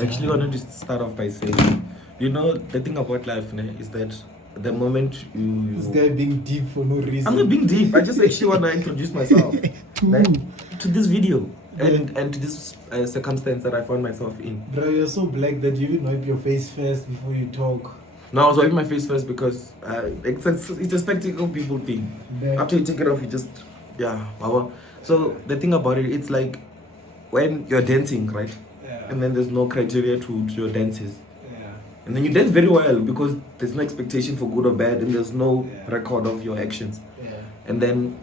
Actually, I wanted to start off by saying, the thing about life is that the moment This guy being deep for no reason. I'm not being deep. I just actually want to introduce myself to this video and to this circumstance that I found myself in. Bro, you're so black that you even wipe your face first before you talk. No, I was wiping my face first because it's a spectacle people thing. Yeah. After you take it off, you just, wow. So the thing about it, it's like when you're dancing, right? Yeah. And then there's no criteria to your dances. Yeah. And then you dance very well because there's no expectation for good or bad and there's no record of your actions. Yeah. And then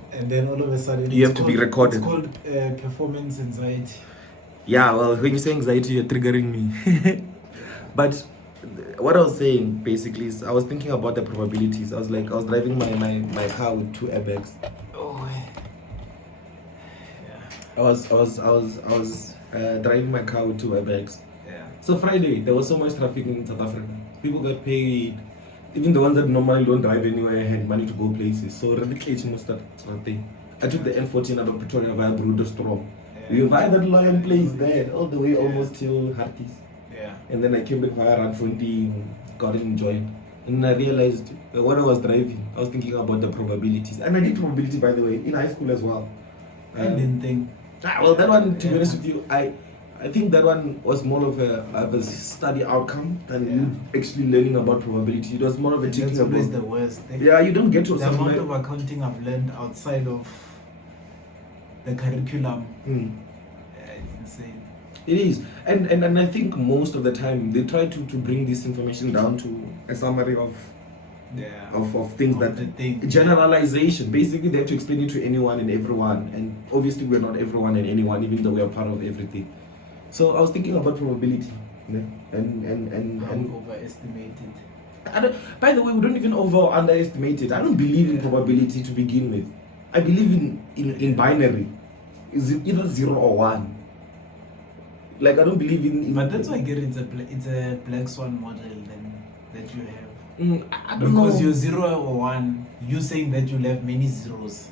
all of a sudden you have to be recorded. It's called performance anxiety. Yeah, well, when you say anxiety, you're triggering me. But what I was saying basically is I was thinking about the probabilities. I was driving my car with 2 airbags. Oh, yeah. I was driving my car with 2 airbags. Yeah. So Friday there was so much traffic in South Africa. People got paid. Even the ones that normally don't drive anywhere had money to go places. So replication was that thing. I took the N14 out of Pretoria via Broederstroom. We via that lion place there all the way almost till Harties. Yeah. And then I came back via Randfontein, got enjoyed. And I realized when I was driving, I was thinking about the probabilities. And I did probability, by the way, in high school as well. I didn't think. Well, that one, to be honest with you, I think that one was more of a study outcome than you actually learning about probability. It was more of a That's always the worst thing. Yeah, you don't get to the amount of accounting I've learned outside of the curriculum. Yeah, it's insane. It is, and I think most of the time they try to bring this information down to a summary of things generalization. Basically, they have to explain it to anyone and everyone, and obviously we're not everyone and anyone, even though we are part of everything. So I was thinking about probability, and overestimated. By the way, we don't even over or underestimate it. I don't believe in probability to begin with. I believe in binary. Is it either 0 or 1? Like I don't believe in but that's why I get it's a black swan model then that you have. I don't know. Because you're 0 or 1, you saying that you'll have many zeros.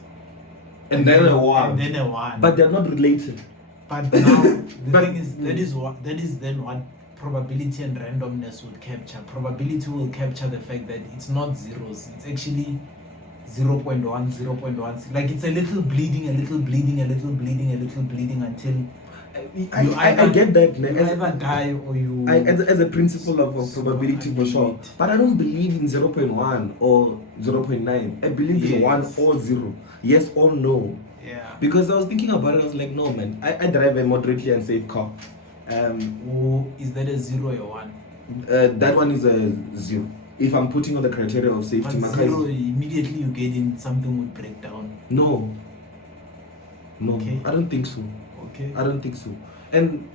And then a 1. And then a 1. But they're not related. But now the thing is that is then what probability and randomness would capture. Probability will capture the fact that it's not zeros. It's actually 0.1, 0.1. Like it's a little bleeding, a little bleeding, a little bleeding, a little bleeding until I get that. You either die or you. As a principle of probability for sure. But I don't believe in 0.1 or 0.9. I believe in 1 or 0. Yes or no. Yeah. Because I was thinking about it, I was like, no man, I drive a moderately unsafe car. Is that a 0 or 1? That one is a 0. If I'm putting on the criteria of safety, but 0, immediately you get in, something would break down. No. Okay. I don't think so. Okay. I don't think so. And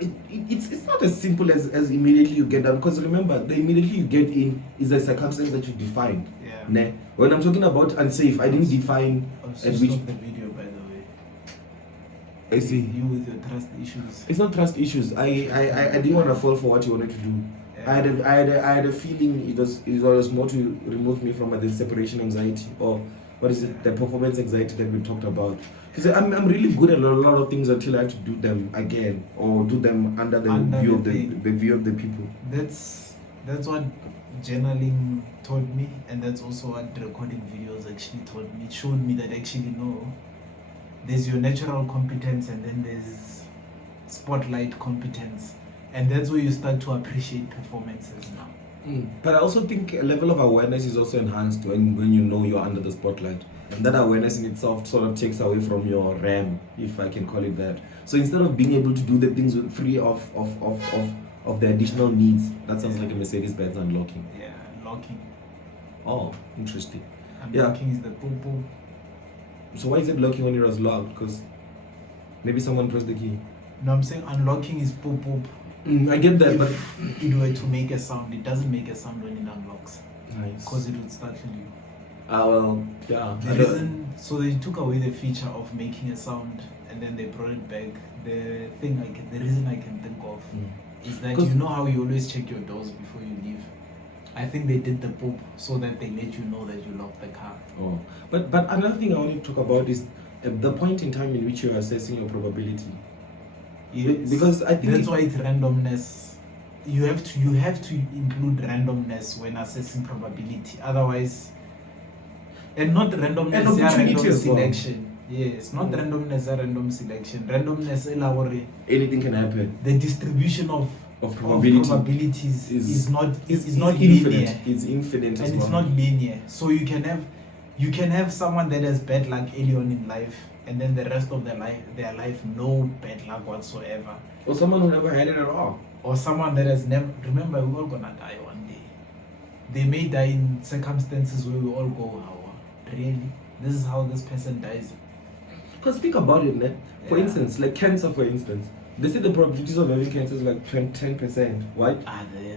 it's not as simple as immediately you get down, because remember, the immediately you get in is a circumstance that you defined. Yeah. When I'm talking about unsafe, I didn't define at which the video, by the way. I see. You with your trust issues. It's not trust issues. I didn't want to fall for what you wanted to do. Yeah. I had a feeling it was more to remove me from the separation anxiety, or what is it, the performance anxiety that we talked about. Because I'm really good at a lot of things until I have to do them again, or do them under the view of the view of the people. That's what journaling taught me, and that's also what recording videos actually taught me. It showed me that actually there's your natural competence and then there's spotlight competence, and that's where you start to appreciate performances now. But I also think a level of awareness is also enhanced when you know you're under the spotlight. And that awareness in itself sort of takes away from your RAM, if I can call it that. So instead of being able to do the things free of the additional needs, that sounds like a Mercedes-Benz unlocking. Yeah, locking. Oh, interesting. Unlocking is the boom boom. So why is it locking when it was locked? Because maybe someone pressed the key. No, I'm saying unlocking is boop boop. I get that, but it were to make a sound, it doesn't make a sound when it unlocks. Nice. Because it would startle you. Well, yeah. So they took away the feature of making a sound and then they brought it back. The reason I can think of is that you know how you always check your doors before you leave. I think they did the boop so that they let you know that you locked the car. Oh, but another thing I want to talk about is the point in time in which you are assessing your probability. Yes. Because I think that's why it's randomness. You have to include randomness when assessing probability. Otherwise, and not randomness, And opportunity random as well. selection. Yes, not randomness, random selection. Randomness, anything can happen. the distribution of probabilities is not infinite. linear. It's infinite as And well. it's not linear. So you can have someone that has bad luck early on in life, and then the rest of their life no bad luck whatsoever. Or someone who never had it at all. Or someone that has never. Remember, we're all gonna die one day. They may die in circumstances where we all go, really? This is how this person dies. Because think about it, ne? For Yeah. instance, like cancer, for instance. They say the probabilities of having cancer is like 10%. Why?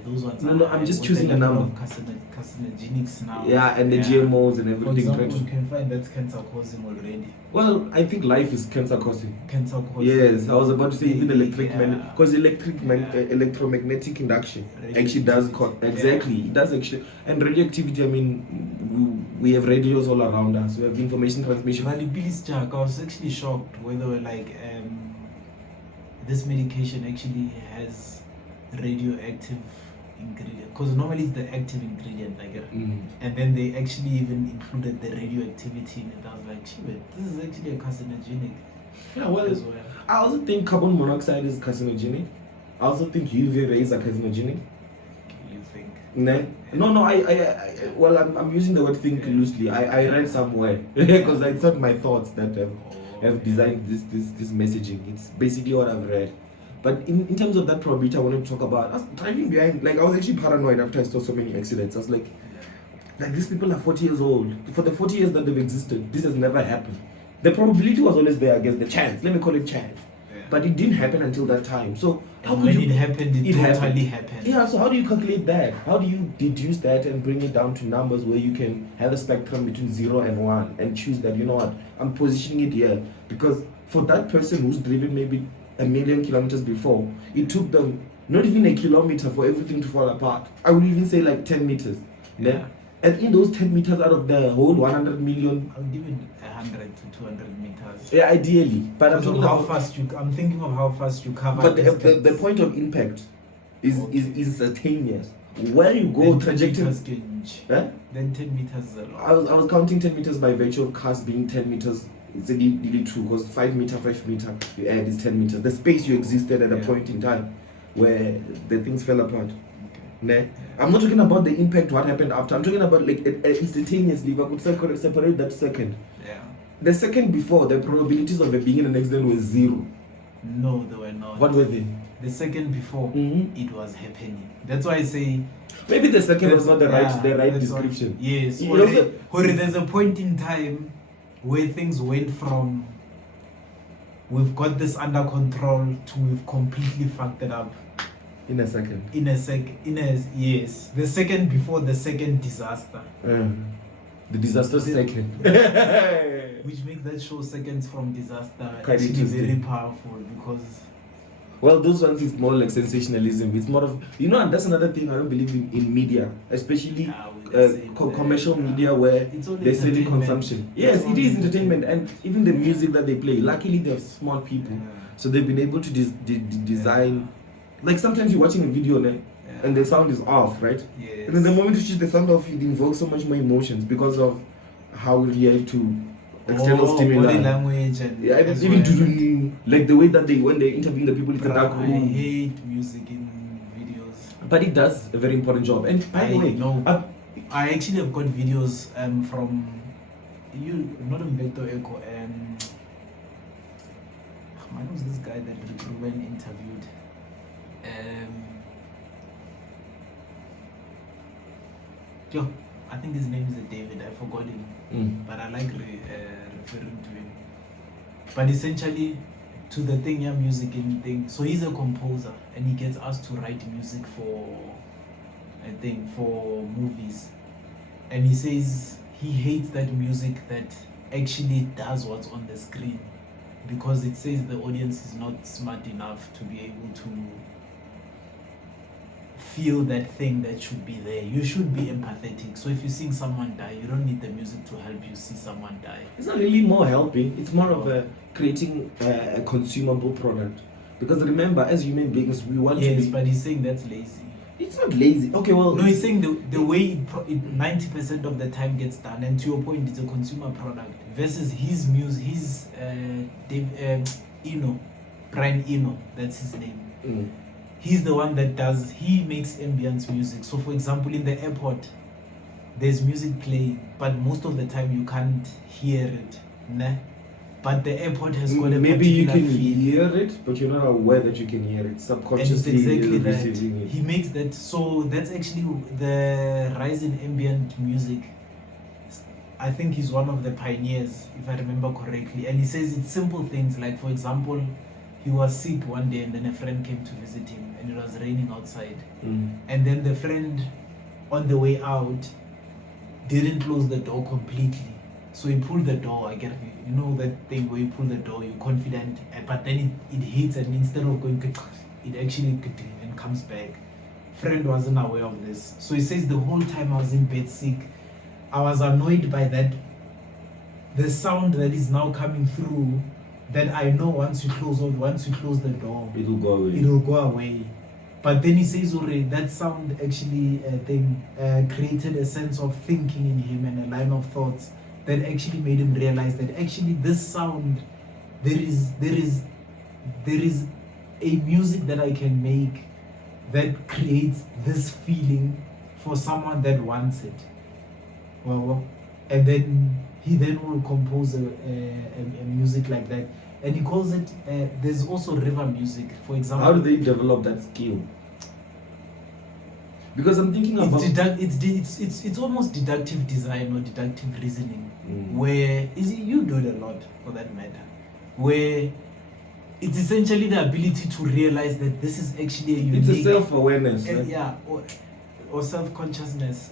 Those ones. No, I'm just with choosing the a level number. of carcinogenics now. Yeah, and the GMOs and For everything. example, you can find that's cancer causing already. Well, I think life is cancer causing. Cancer causing. Yes, I was about to say even electric Yeah. because electromagnetic induction actually does exactly. It does actually, and radioactivity. I mean, we have radios all around us. We have information transmission. I was actually shocked when they were like, this medication actually has radioactive ingredient, because normally it's the active ingredient, like, and then they actually even included the radioactivity in it. I was like, shit, this is actually a carcinogenic. Yeah, well, as well. I also think carbon monoxide is carcinogenic. I also think UV rays are carcinogenic. You think? No. Well, I'm using the word think loosely. I read somewhere because it's not my thoughts that have designed this messaging. It's basically what I've read. But in terms of that probability, I wanted to talk about. I was driving behind, like I was actually paranoid after I saw so many accidents. I was like these people are 40 years old. For the 40 years that they've existed, this has never happened. The probability was always there, I guess, the chance. Let me call it chance. Yeah. But it didn't happen until that time. So when it happened, it totally happened. Yeah, so how do you calculate that? How do you deduce that and bring it down to numbers where you can have a spectrum between 0 and 1 and choose that, you know what, I'm positioning it here? Because for that person who's driven maybe 1,000,000 kilometers before, it took them not even a kilometer for everything to fall apart. I would even say like 10 meters. Yeah. And in those 10 meters out of the whole 100 million, I would give it 100 to 200 meters. Yeah, ideally. But I'm thinking I'm thinking of how fast you cover. But the point of impact is instantaneous. Where you go, trajectory. Then 10 meters is a lot. I was counting 10 meters by virtue of cars being 10 meters. It's really true, because 5 meter, you add is 10 meters. The space you existed at a point in time where the things fell apart. Okay. I'm not talking about the impact, what happened after. I'm talking about like instantaneously. If I could separate that second. Yeah. The second before, the probabilities of it being in an accident were 0. No, they were not. What were they? The second before, it was happening. That's why I say maybe the second was not the right description. Yes. Or there's a point in time where things went from we've got this under control to we've completely fucked it up. In a second. Yes. The second before the second disaster. The disaster second. Which makes that show seconds from disaster quite actually very powerful, because well, those ones is more like sensationalism. It's more of, and that's another thing I don't believe in media, especially commercial media where they're selling consumption. Yes, it is entertainment, and even the music that they play. Luckily, they're smart people, so they've been able to design. Like sometimes you're watching a video and the sound is off, right? Yes. And then the moment you switch the sound off, it invokes so much more emotions because of how we react to external stimuli. Body language and even like the way that when they interview the people, it's a dark room. I hate music in videos. But it does a very important job. And by the way, I actually have got videos from not Umberto Eco, man, who's this guy that Ruben interviewed? I think his name is David. I forgot him, but I like referring to him. But essentially, to the thing, music and thing. So he's a composer, and he gets asked to write music for movies. And he says he hates that music that actually does what's on the screen, because it says the audience is not smart enough to be able to feel that thing that should be there. You should be empathetic. So if you see someone die, you don't need the music to help you see someone die. It's not really more helping. It's more of creating a consumable product. Because remember, as human beings, we want to Yes, be... but he's saying that's lazy. It's not lazy. Okay, well... No, he's saying the way it 90% of the time gets done, and to your point, it's a consumer product, versus his music, his Brian Eno, that's his name. He's the one that he makes ambience music. So for example, in the airport, there's music playing, but most of the time you can't hear it. Nah? But the airport has got a maybe you can feel. hear it, but you're not aware that you can hear it. Subconsciously, and it's exactly you're that. receiving it. He makes that. So that's actually the rise in ambient music. I think he's one of the pioneers, if I remember correctly. And he says it's simple things, like for example, he was sick one day and then a friend came to visit him and it was raining outside. And then the friend, on the way out, didn't close the door completely. So he pulled the door. I get it. You know that thing where you pull the door, you're confident, but then it hits, and instead of going, it actually and comes back. Friend wasn't aware of this. So he says the whole time I was in bed sick, I was annoyed by that. The sound that is now coming through, that I know once you close the door, it'll go away. It'll go away. But then he says already that sound actually created a sense of thinking in him and a line of thoughts that actually made him realize that actually this sound, there is a music that I can make that creates this feeling for someone that wants it. Well, and then he will compose a music like that, and he calls it. There's also river music, for example. How do they develop that skill? Because I'm thinking about it's almost deductive design or deductive reasoning, where you do it a lot for that matter, where it's essentially the ability to realize that this is actually a unique. It's a self-awareness. Right? Yeah, or self-consciousness.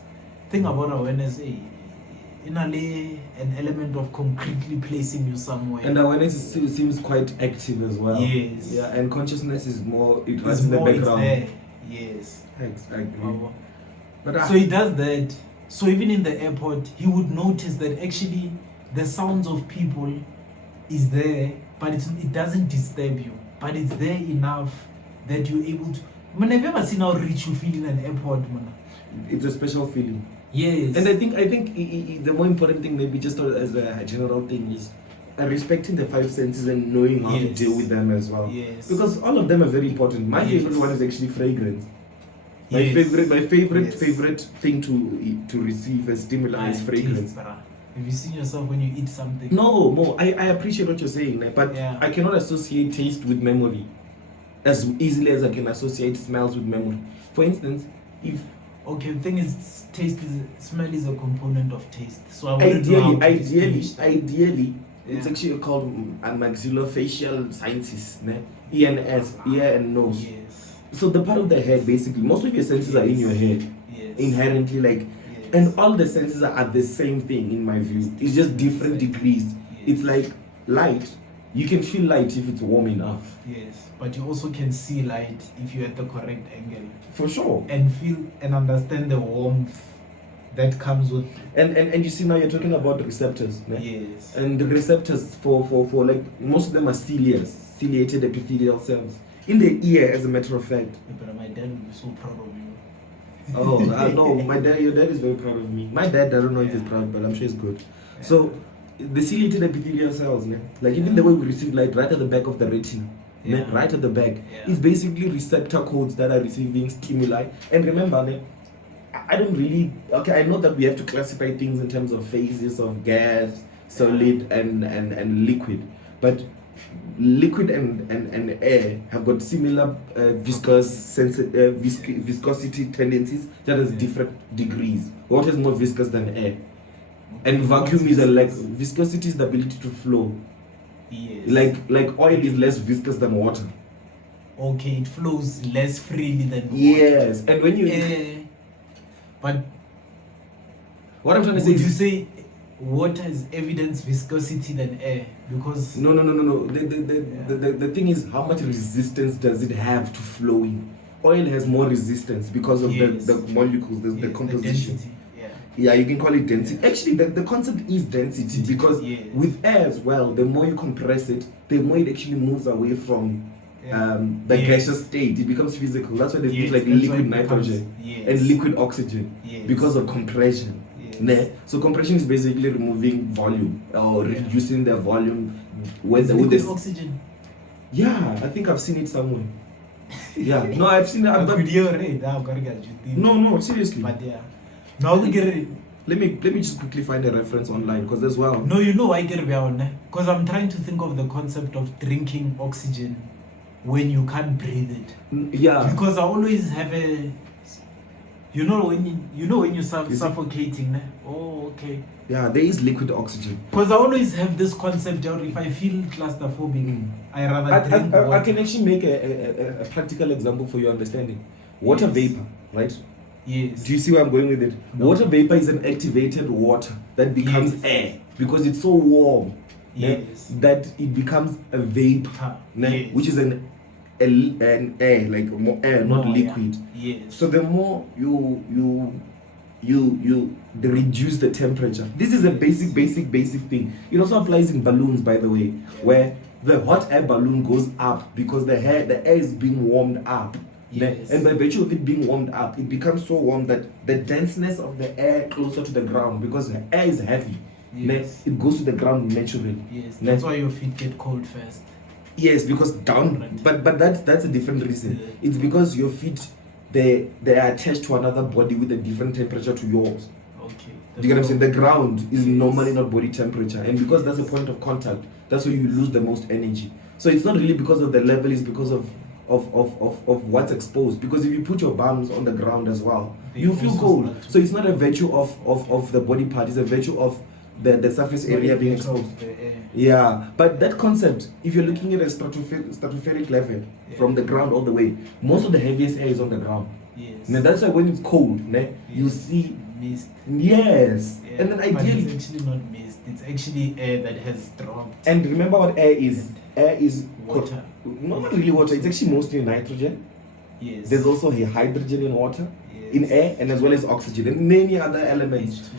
Thing about awareness, in a way, an element of concretely placing you somewhere. And awareness seems quite active as well. Yes. Yeah, and consciousness is more. It runs in the background. It's there. Yes. I agree. But so he does that. So even in the airport, he would notice that actually the sounds of people is there, but it doesn't disturb you. But it's there enough that you're able to. Man, have you ever seen how rich you feel in an airport, man? It's a special feeling. Yes. And I think the more important thing, maybe just as a general thing, is respecting the five senses and knowing how to deal with them as well. Yes. Because all of them are very important. My favorite one is actually fragrance. My favorite thing to receive as stimuli is fragrance. Have you seen yourself when you eat something? No, I appreciate what you're saying, but I cannot associate taste with memory as easily as I can associate smells with memory. For instance, if the thing is, smell is a component of taste. So ideally, it's actually called maxillofacial sciences, ENS, ear and nose. Yes. So the part of the head, basically, most of your senses are in your head, inherently, and all the senses are the same thing in my view. It's just different degrees. It's like light. You can feel light if it's warm enough. Yes, but you also can see light if you're at the correct angle. For sure. And feel and understand the warmth that comes with. And you see now you're talking about receptors. Yes. And the receptors for like most of them are ciliated epithelial cells in the ear, as a matter of fact. Yeah, but my dad would be so proud of you. Oh, I know. Your dad is very proud of me. My dad, I don't know if he's proud, but I'm sure he's good. Yeah. So the ciliated epithelial cells, like even the way we receive light right at the back of the retina, right at the back, it's basically receptor codes that are receiving stimuli. And remember, I don't really, I know that we have to classify things in terms of phases of gas, solid, and liquid, but liquid and air have got similar viscosity tendencies that has different degrees. Water is more viscous than air. And vacuum is viscosity is the ability to flow. Yes. Like oil is less viscous than water. Okay, it flows less freely than water. Yes, and when you but what I'm trying to say is, you say water is evidence viscosity than air? Because no. The thing is, how much resistance does it have to flowing? Oil has more resistance because of the molecules, the composition. The yeah, you can call it density. Actually, the concept is density because with air as well, the more you compress it, the more it actually moves away from the Yes. gaseous state, it becomes physical. That's why there's things like that's why liquid it becomes- nitrogen yes. and liquid oxygen Yes. because of compression. Yes. Ne? So compression is basically removing volume or Yeah. reducing the volume Is with liquid the oxygen. yeah, I think I've seen it somewhere. Yeah, no, I've seen it. I I've could hear it. I've got to get you. no, seriously. But yeah. No, we get it. Let me just quickly find a reference online because as well. No, you know why I get it because I'm trying to think of the concept of drinking oxygen when you can't breathe it. Yeah. Because I always have a, when you're suffocating. Ne? Oh, okay. Yeah, there is liquid oxygen. Because I always have this concept of if I feel claustrophobic, I rather drink water. I can actually make a practical example for your understanding. Water Yes. vapor, right? Yes. Do you see where I'm going with it? No. Water vapor is an activated water that becomes Yes. air because it's so warm Yes. that it becomes a vapor, Yes. which is an air, like more air, not Oh, yeah. liquid. Yes. So the more you reduce the temperature. This is a basic thing. It also applies in balloons, by the way, where the hot air balloon goes up because the air is being warmed up. Yes. And by virtue of it being warmed up, it becomes so warm that the denseness of the air closer to the ground, because the air is heavy, Yes. it goes to the ground naturally. Yes. That's why your feet get cold first. Yes, because down, Right. but that's a different reason. Yeah. It's because your feet they are attached to another body with a different temperature to yours. Okay. Do you get what I'm saying? The ground is Yes. normally not body temperature, and because that's a point of contact, that's where you lose the most energy. So it's not really because of the level; it's because of what's exposed. Because if you put your bums on the ground as well, They you feel also cold. start to- So it's not a virtue of the body part; it's a virtue of the surface area being exposed. Yeah, but that concept, if you're looking at a stratospheric level from the ground all the way, most of the heaviest air is on the ground. Yes. Now that's why when it's cold, you Yes. see. Mist. Yes, Yeah. and then But ideally, it's actually not mist. It's actually air that has dropped. and remember what air is. Air is Water. No, not really water. It's actually mostly nitrogen. Yes. There's also a hydrogen in water, yes. in air, and as well as oxygen and many other elements.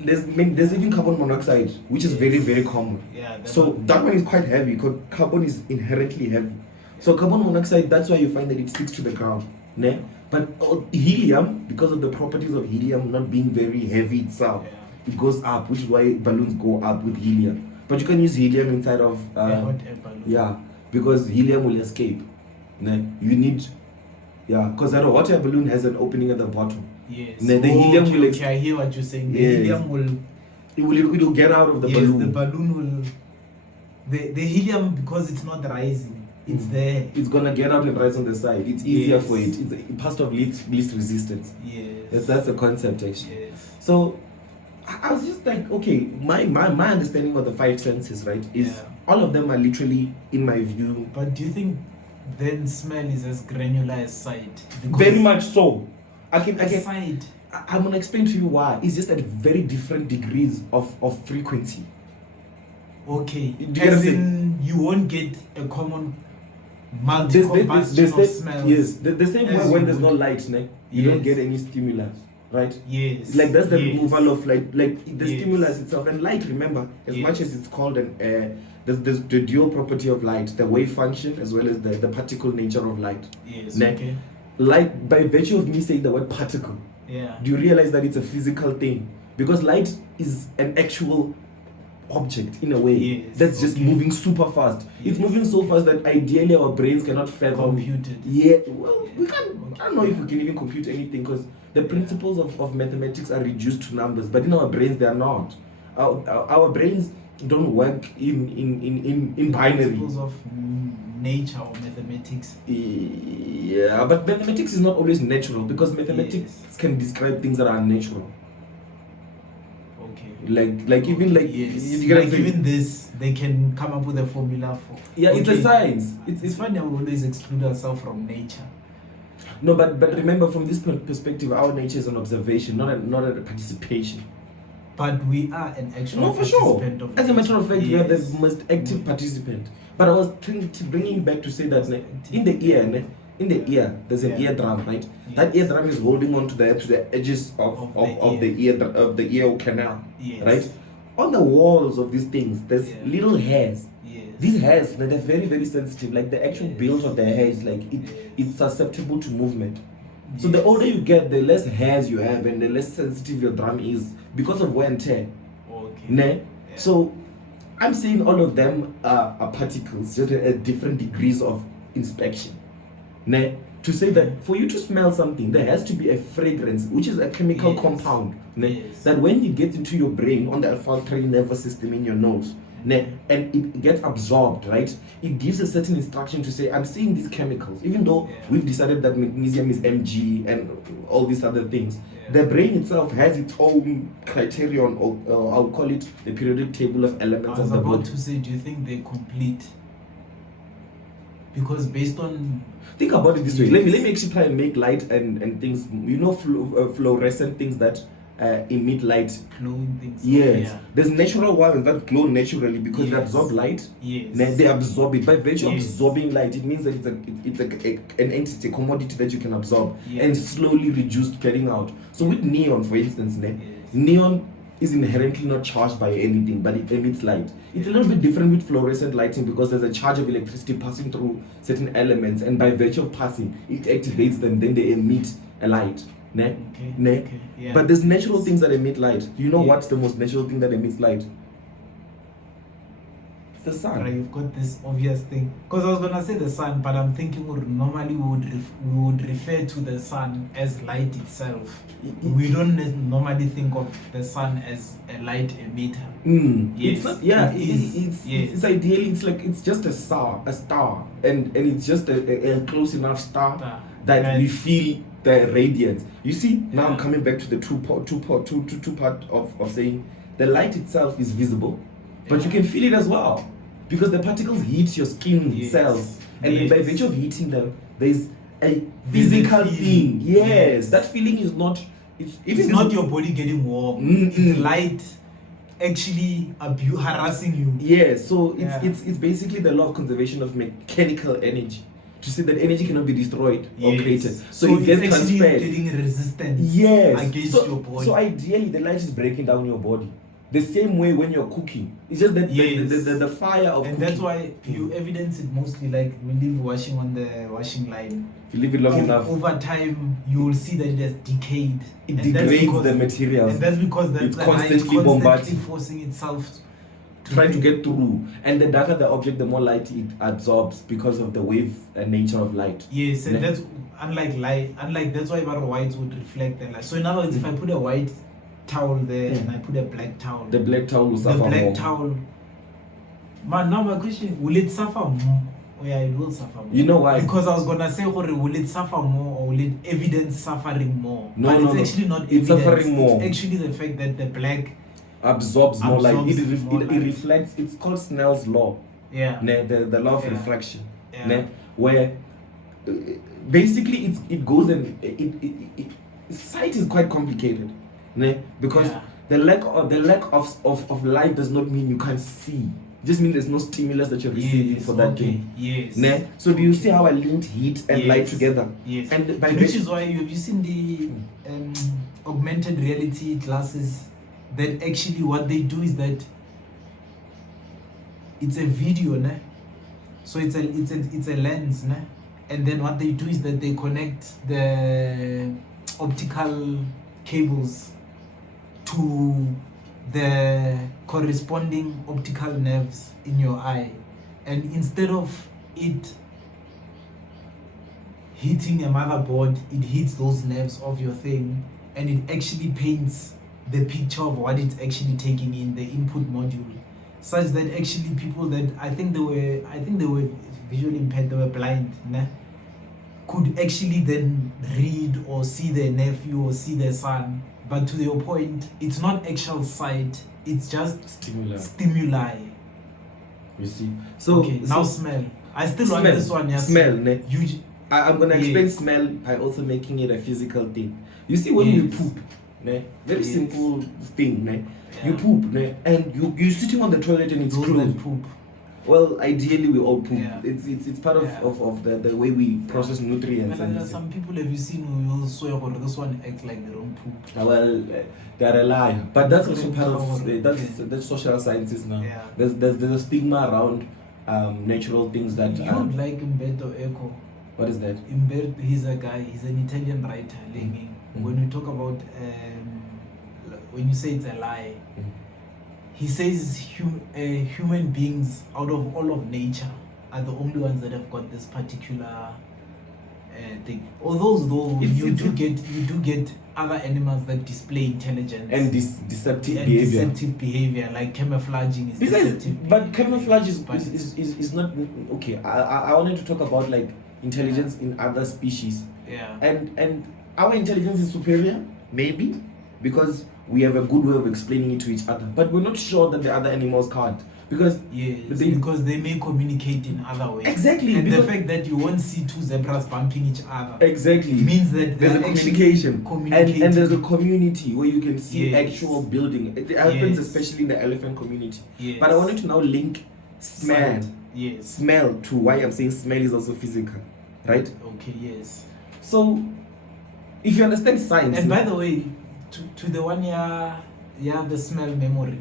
H2O. There's even carbon monoxide, which is Yes. very, very common. Yeah. So that one is quite heavy because carbon is inherently heavy. So carbon monoxide, that's why you find that it sticks to the ground. Ne? But helium, because of the properties of helium not being very heavy itself, it goes up, which is why balloons go up with helium. But you can use helium inside of hot air balloon. yeah, because helium will escape. Ne? You need because that hot air balloon has an opening at the bottom. Yes. Ne, the helium will okay, I hear what you're saying. The Yes. helium will. It will get out of the yes, balloon. the balloon will. The helium, because it's not rising, it's there. It's gonna get out and rise on the side. It's easier Yes. for it. It's a part of least resistance. Yes. That's the concept actually. Yes. So I was just like, okay, my understanding of the five senses, right, is Yeah. all of them are literally, in my view, But do you think then smell is as granular as sight? very much so. Sight. I'm gonna explain to you why. It's just at very different degrees of frequency. Okay. Do you get what I'm As saying? in, you won't get a common There's multi-combustion of smells. yes, the same way As when you there's no would. light, you don't Yes. get any stimulus, right? Yes. Like that's the yes. removal of light, like the Yes. stimulus itself. And light, remember, as Yes. much as it's called there's the dual property of light, the wave function as well as the particle nature of light. Yes. Ne? Okay. Light, by virtue of me saying the word particle, Yeah. do you realize that it's a physical thing? Because light is an actual object in a way Yes, that's just okay. moving super fast. It's Yes. moving so fast that ideally our brains cannot fathom. Computed. Yeah, well, we Yeah. can't. I don't know if we can even compute anything because the principles of mathematics are reduced to numbers, but in our brains they are not. Our brains don't work in binary. Principles of nature or mathematics. Yeah, but mathematics is not always natural because mathematics Yes. can describe things that are unnatural. Okay. Like even like yes. you get what I'm Like saying? even this, they can come up with a formula for. Yeah, it's a Okay. science. It's funny how we always exclude ourselves from nature. No, but remember from this perspective, our nature is an observation, not a participation. But we are an actual No, for sure. participant of As a matter of fact, we are the Yes. most active Mm. participant. But I was bringing back to say that in the ear, there's an Yeah. eardrum, right? Yes. That eardrum is holding on to the edges of the ear canal, Yes. right? on the walls of these things, there's little hairs. Yes. These hairs, they're very, very sensitive. Like the actual build of the hair is like it's susceptible to movement. So the older you get, the less hairs you have and the less sensitive your drum is because of wear and tear. Okay. Ne? So I'm saying all of them are particles, just at different degrees of inspection. Ne? To say that for you to smell something, there has to be a fragrance, which is a chemical compound. Ne? That when it gets into your brain, on the olfactory nervous system in your nose, ne? And it gets absorbed, right? It gives a certain instruction to say, I'm seeing these chemicals, even though we've decided that magnesium is Mg and all these other things. The brain itself has its own criterion, or I'll call it the periodic table of elements of the body. I was about to say, do you think they're complete? Because based on... Think about it this way. Let me actually try and make light and things, you know, fluorescent things that emit light. Glowing things. Yes. There's natural ones that glow naturally because they absorb light. Yes. They absorb it. By virtue of absorbing light, it means that it's an entity, a commodity that you can absorb and slowly reduce getting out. So with neon, for instance, neon is inherently not charged by anything, but it emits light. It's a little bit different with fluorescent lighting because there's a charge of electricity passing through certain elements, and by virtue of passing, it activates them, then they emit a light. But there's natural things that emit light. You know what's the most natural thing that emits light? It's the sun. Right, you've got this obvious thing. Because I was gonna say the sun, but I'm thinking normally we would refer to the sun as light itself. We don't normally think of the sun as a light emitter. It's not, it's ideally it's just a star, and it's just a close enough star that we feel the radiance. You see, now I'm coming back to the two part of saying the light itself is visible, but you can feel it as well because the particles heat your skin cells, and by virtue of heating them, there's a physical thing. That feeling is not. It's not your body getting warm. It's light actually harassing you. So it's basically the law of conservation of mechanical energy. To say that energy cannot be destroyed or created. So it gets transferred. Getting resistance against your body. So ideally the light is breaking down your body. The same way when you're cooking. It's just that the fire of and cooking. that's why you evidence it mostly like we leave washing on the washing line. If you leave it long enough. Over time you will see that it has decayed. It degrades the materials. And that's because it's constantly forcing itself trying to get through, and the darker the object, the more light it absorbs because of the wave nature of light. Yes, and that's unlike light. That's why white would reflect the light. So in other words, if I put a white towel there and I put a black towel, the black towel will suffer more. The black towel. Man, now my question is, will it suffer more? Oh yeah, it will suffer more. You know why? Because I was gonna say, will it suffer more or will it evidence suffering more? No, but it's actually not it's evidence. Suffering more. It's actually the fact that the black absorbs more light. It reflects. It's called Snell's law. The law of refraction. Where basically it goes and sight is quite complicated. Because the lack of light does not mean you can't see. It just means there's no stimulus that you're receiving for that thing. So do you see how I linked heat and light together? And which is why you've seen the augmented reality glasses. That actually what they do is that it's a video, so it's a lens, and then what they do is that they connect the optical cables to the corresponding optical nerves in your eye, and instead of it hitting a motherboard, it hits those nerves of your thing, and it actually paints the picture of what it's actually taking in the input module, such that actually people that I think they were visually impaired, they were blind, could actually then read or see their nephew or see their son. But to your point, it's not actual sight; it's just stimuli. You see. So now smell. I still want this one. Smell. I'm gonna explain smell by also making it a physical thing. You see when you poop. Very simple thing. You poop, and you're sitting on the toilet and it's closed. Poop. Well, ideally we all poop. Yeah. It's part Yeah. of the way we process nutrients. But there are some people, have you seen, who will swear or this one acts like they don't poop. Well, they're a liar. But that's also part of Yeah. that's social sciences now. Yeah. There's a stigma around natural things that. You would like Umberto Eco. What is that? Umberto, he's a guy. He's an Italian writer. When we talk about when you say it's a lie, he says human beings out of all of nature are the only ones that have got this particular thing. Although you do get other animals that display intelligence and deceptive behavior, like camouflaging is deceptive deceptive. But camouflage But is not okay. I wanted to talk about like intelligence in other species. Yeah. And our intelligence is superior, maybe, because we have a good way of explaining it to each other. But we're not sure that the other animals can't. Because because they may communicate in other ways. Exactly. And the fact that you won't see two zebras bumping each other exactly means that there's a communication. And there's a community where you can see Yes. actual building. It happens Yes. especially in the elephant community. Yes. But I wanted to now link Sight. Yes. smell to why I'm saying smell is also physical. Right? Okay, yes. So if you understand science. And by the way, to the one the smell memory.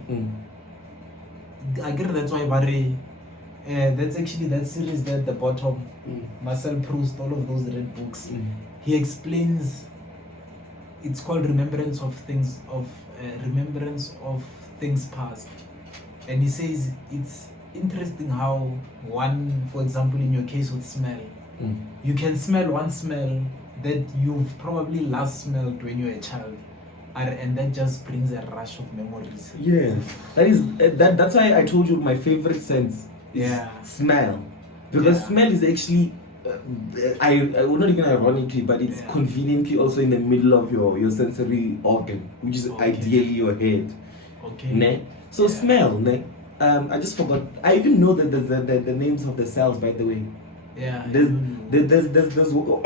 I guess that's why Barry that's actually that series that at the bottom, Marcel Proust, all of those red books. He explains it's called remembrance of things past. And he says it's interesting how one, for example, in your case with smell, you can smell one smell that you've probably last smelled when you were a child. And that just brings a rush of memories. Yeah, that's why I told you my favorite sense is smell, because smell is actually I well, not even ironically, but it's conveniently also in the middle of your sensory organ, which is ideally your head. Okay. Ne? So smell, ne? I just forgot. I even know that the names of the cells, by the way. Yeah. There's on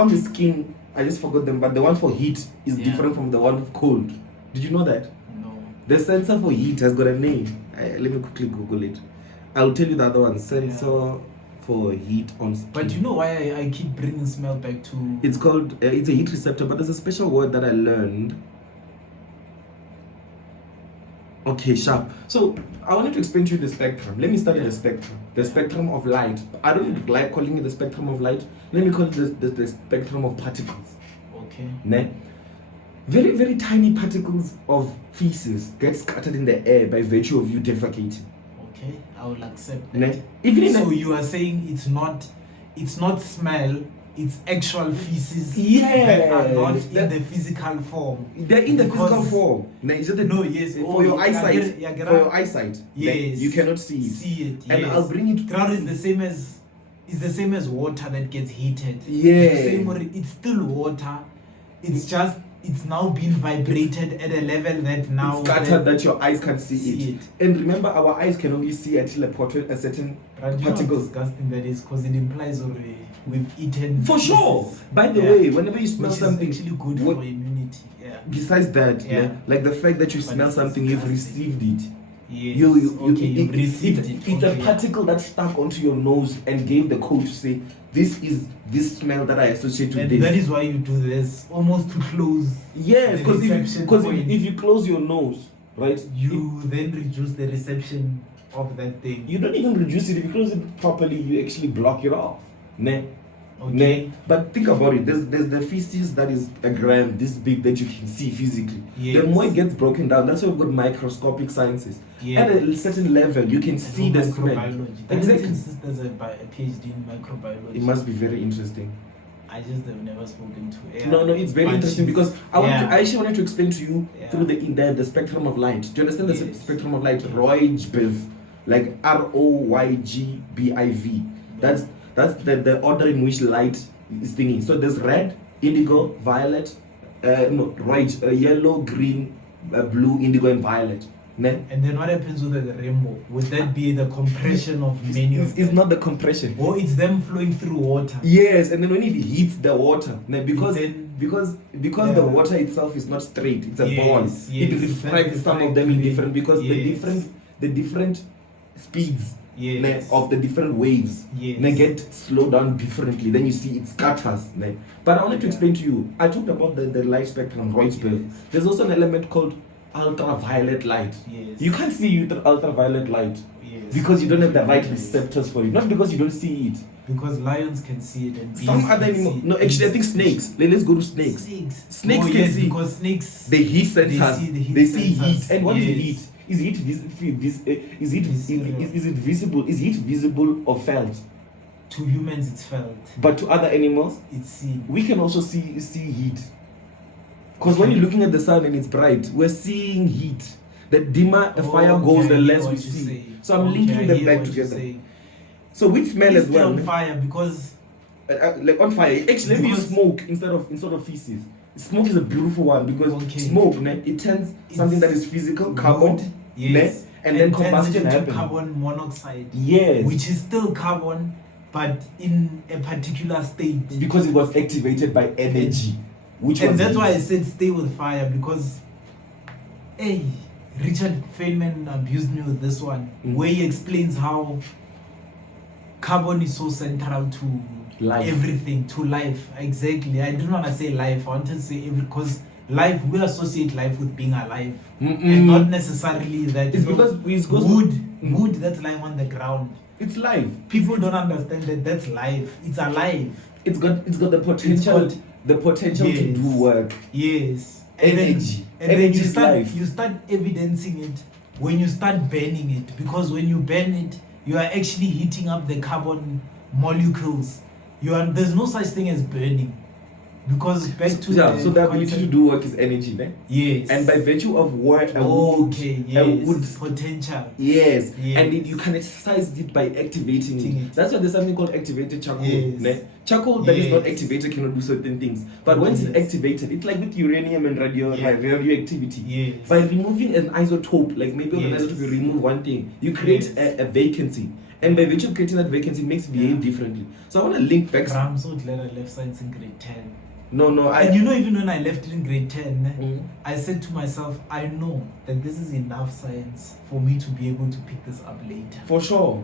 the skin. I just forgot them, but the one for heat is different from the one for cold. Did you know that? No. The sensor for heat has got a name. Let me quickly Google it. I'll tell you the other one. Sensor for heat on skin. But you know why I keep bringing smell back to... It's called, it's a heat receptor, but there's a special word that I learned. Okay, sharp. So, I wanted to explain to you the spectrum. Let me start with the spectrum. The spectrum of light. I don't like calling it the spectrum of light. Let me call it the spectrum of particles. Okay. Ne? Very, very tiny particles of feces get scattered in the air by virtue of you defecating. Okay, I will accept that. Ne? Even so you are saying it's not smell, it's actual feces that are not in the physical form. They're in the physical form. For your eyesight. For your eyesight. Yes. You cannot see it. Yes. And I'll bring it. Ground is the same as water that gets heated. Yeah. It's still water. It's now being vibrated at a level that now it's scattered that your eyes can't see it. And remember, our eyes can only see until a certain particle. Disgusting that is, because it implies already we've eaten. For sure. By the way, whenever you smell which something, is actually good for immunity. Yeah. Besides that, like the fact that you smell something, you've received it. Yes. You've received it. It's a particle that stuck onto your nose and gave the code to say, this is this smell that I associate with this. That is why you do this, almost to close. Yes, because if you close your nose, right, you then reduce the reception of that thing. You don't even reduce it. If you close it properly, you actually block it off. Ne? Okay. Ne? But think about it. There's the feces that is a gram this big that you can see physically. Yes. The more it gets broken down, that's why we've got microscopic sciences. Yes. At a certain level, you can see the smell. Exactly. Sisters have a PhD in microbiology. It must be very interesting. I just have never spoken to her. No, it's very interesting because I actually wanted to explain to you through the spectrum of light. Do you understand the spectrum of light? Roygbiv, like ROYGBIV. That's the order in which light is thinking. So there's red, indigo, violet, yellow, green, blue, indigo, and violet. Ne? And then what happens with the rainbow? Would that be the compression of many of them? It's not the compression. Or it's them flowing through water. Yes, and then when it hits the water, because the water itself is not straight, it's a ball. It refracts some of them in different, because the different speeds Yes. of the different waves. Yes. They get slowed down differently. Then you see it scatters. But I wanted to explain to you. I talked about the light spectrum, Reutersberg. Yes. There's also an element called ultraviolet light. Yes. You can't see ultraviolet light Yes. because you don't have the right Yes. receptors for it. Not because you don't see it. Because lions can see it and bees Some can other see animals. it. No, actually, I think snakes. Let's go to snakes. Snakes can yes, see. because snakes The heat sensors. see the heat They see sensors. heat. And what is Yes. heat? Is heat is it visible? Is heat visible or felt? To humans it's felt. But to other animals, It's seen. we can also see heat. Because when you're looking at the sun and it's bright, we're seeing heat. The dimmer a fire goes, the less we see. So I'm linking them back together. So with smell as well. On fire because Like on fire. Actually, let me use smoke instead of feces. Smoke is a beautiful one because smoke, it turns something that is physical, carbon, yes, and then turns combustion it into happens. carbon monoxide. Yes. Which is still carbon, but in a particular state. Because it was activated by energy. And that's why I said stay with fire because, hey, Richard Feynman abused me with this one, where he explains how carbon is so central to life. Everything, to life. Exactly. I didn't want to say life. I wanted to say because life, we associate life with being alive. And not necessarily that. It's because wood that's lying on the ground. It's life. People don't understand that that's life. It's alive. It's got the potential. The potential to do work. Yes. Energy. And then you start evidencing it when you start burning it. Because when you burn it, you are actually heating up the carbon molecules. There's no such thing as burning. Because back to so the ability to do work is energy, ne? Yes. And by virtue of work, a wood potential. Yes. And you can exercise it by activating it. That's why there's something called activated charcoal. Yes. Ne? Charcoal that is not activated cannot do certain things. But once it's activated, it's like with uranium and radioactivity. Yes. By removing an isotope, like maybe an isotope, you remove one thing, you create a vacancy. And by virtue of creating that vacancy, it makes it behave differently. So I want to link back. I'm so glad I left science in grade 10. No, and even when I left it in grade 10, I said to myself, I know that this is enough science for me to be able to pick this up later. For sure.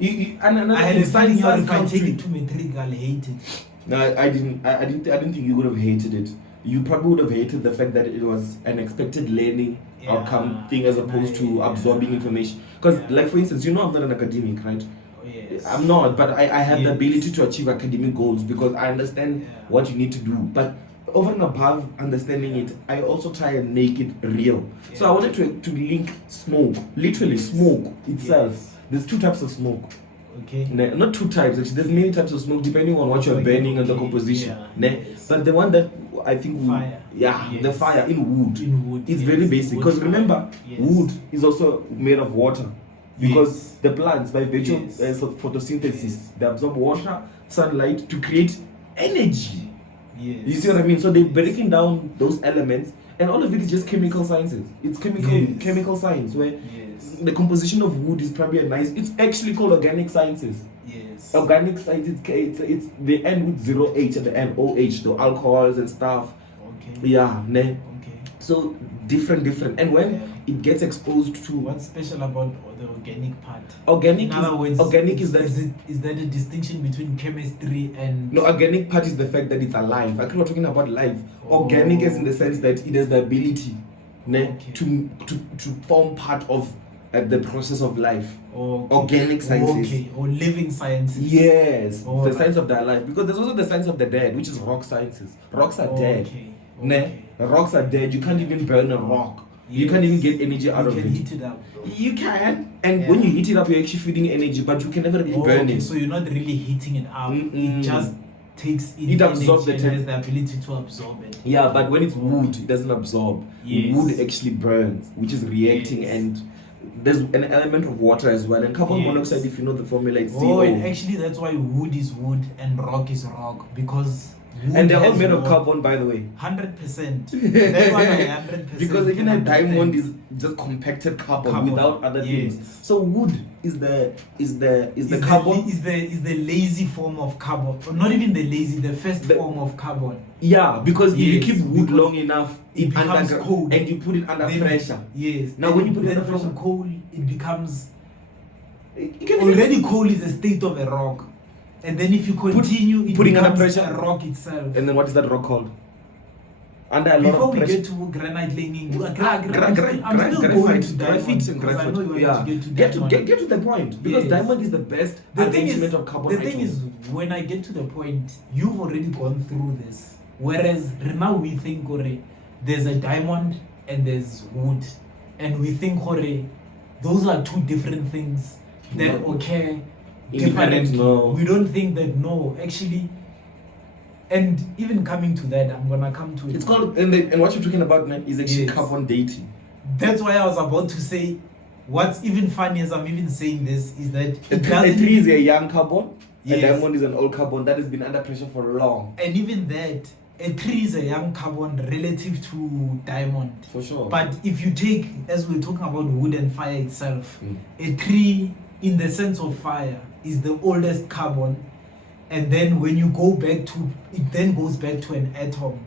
I had a feeling if I take it to matric, I'll hate it. No, I didn't think you would have hated it. You probably would have hated the fact that it was an expected learning outcome thing as opposed to absorbing information. Because, like for instance, I'm not an academic, right? Yes. I'm not, but I have the ability to achieve academic goals because I understand what you need to do. But over and above understanding it, I also try and make it real. So I wanted to link smoke, literally smoke itself. There's two types of smoke. Okay. Not two types, actually. There's many types of smoke depending on what you're burning and the composition. But the one that I think fire. The fire in wood. It's very basic. Because remember, wood is also made of water. Because the plants, by virtue of photosynthesis, they absorb water, sunlight to create energy. You see what I mean? So they're breaking down those elements, and all of it is just chemical sciences. It's chemical science, where the composition of wood is probably it's actually called organic sciences. Yes. Organic science, it's they end with 0H at the end, OH, the alcohols and stuff. Okay. Yeah, ne? Okay. So different. And when it gets exposed to what's special about the organic part? Organic in other words, is that is that a distinction between chemistry and no, organic part is the fact that it's alive. Actually, we're talking about life. Organic is in the sense that it has the ability to form part of the process of life. Organic sciences. Or living sciences. Yes. The science of their life. Because there's also the science of the dead, which is rock sciences. Rocks are dead. Rocks are dead. You can't even burn a rock. You can't even get energy out of it. You can heat it up. You can. And when you heat it up, you're actually feeding energy, but you can never really burn it. So you're not really heating it up. It just takes in it absorbs energy and has the ability to absorb it. Yeah, but when it's wood, it doesn't absorb. Wood actually burns, which is reacting, and there's an element of water as well. And carbon monoxide, if you know the formula, it's CO. And actually that's why wood is wood and rock is rock, because and they're all made of carbon, by the way. 100%. That one I 100%. Because even a diamond is just compacted carbon without other things. So wood is the carbon. Is the lazy form of carbon, or not even the lazy, the first form of carbon. Yeah, because if you keep wood long enough, it becomes cold, and you put it under pressure. Yes. Now when you put it under pressure, from coal, it becomes Already coal is a state of a rock. And then if you continue, it putting under becomes pressure. a rock itself. And then what is that rock called? Under a lot Before of we pressure. get to granite laning, I'm Graphite still going to and diamond. Because I know you want to get to diamond. Get to the point, because Yes. diamond is the best arrangement of carbon the thing is, when I get to the point, you've already gone through this. Whereas now we think, there's a diamond and there's wood, and we think, those are two different things that No. occur Independent, differently. no. We don't think that, no, actually. And even coming to that, I'm gonna come to it. It's called, and what you're talking about now is actually Yes. carbon dating. That's why I was about to say, what's even funny as I'm even saying this is that A it doesn't tree is a young carbon, Yes. a diamond is an old carbon that has been under pressure for long. and even that, a tree is a young carbon relative to diamond. For sure. But if you take, as we're talking about wood and fire itself, Mm. a tree, in the sense of fire, is the oldest carbon. And then when you go back to, it then goes back to an atom.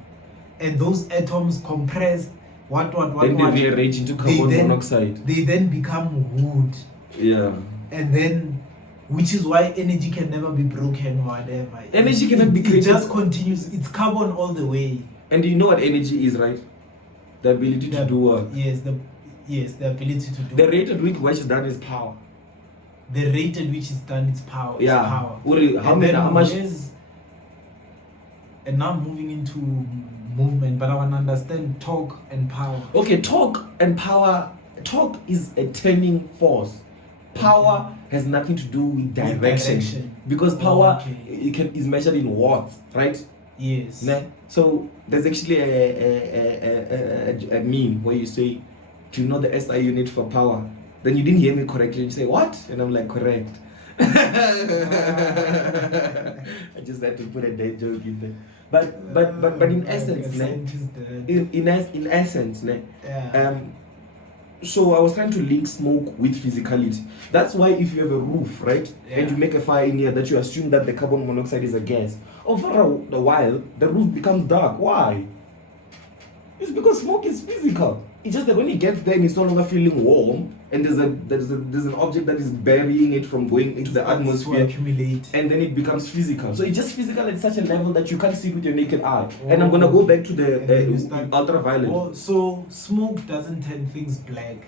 And those atoms compressed, then they rearrange into carbon monoxide. They then become wood. Yeah. And then, which is why energy can never be broken or whatever. Energy cannot be It created. just continues. It's carbon all the way. And you know what energy is, right? The ability to do what? Yes, the ability to do. The rate at which that is power. The rate at which it's done, it's power. It's Yeah. power. How much? And now I'm moving into movement, but I want to understand torque and power. Okay, torque and power. Torque is a turning force. Power has nothing to do with direction. Because power is measured in watts, right? Yes. Ne? So there's actually a meme where you say, do you know the SI unit for power? Then you didn't hear me correctly. You say, what? And I'm like, correct. I just had to put a dead joke in there. But in essence, in essence, yeah. So I was trying to link smoke with physicality. That's why if you have a roof, right, and you make a fire in here, that you assume that the carbon monoxide is a gas. Over a while, the roof becomes dark. Why? It's because smoke is physical. It's just that when it gets there and it's no longer feeling warm, and there's an object that is burying it from going into the atmosphere, accumulate, and then it becomes physical. So it's just physical at such a level that you can't see it with your naked eye. And I'm gonna go back to the ultraviolet. Oh, so smoke doesn't turn things black.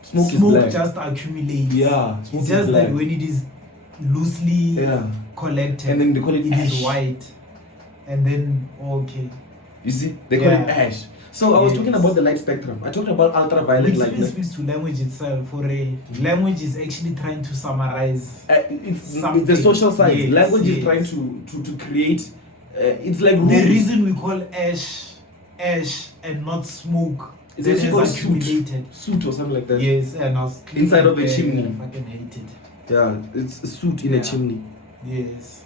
Smoke is black. Just accumulates. Yeah, smoke it's is just black. that when it is loosely collected, and then they call it ash. Is white, and then you see, they call it ash. So I was talking about the light spectrum. I talked about ultraviolet light. Which speaks to language itself. For language is actually trying to summarize. It's the social science. Yes, language is trying to create. It's like rules. The reason we call ash and not smoke. It's actually called accumulated soot or something like that. Yes, and I was inside of a chimney. I fucking hate it. Yeah, it's a soot in a chimney. Yes.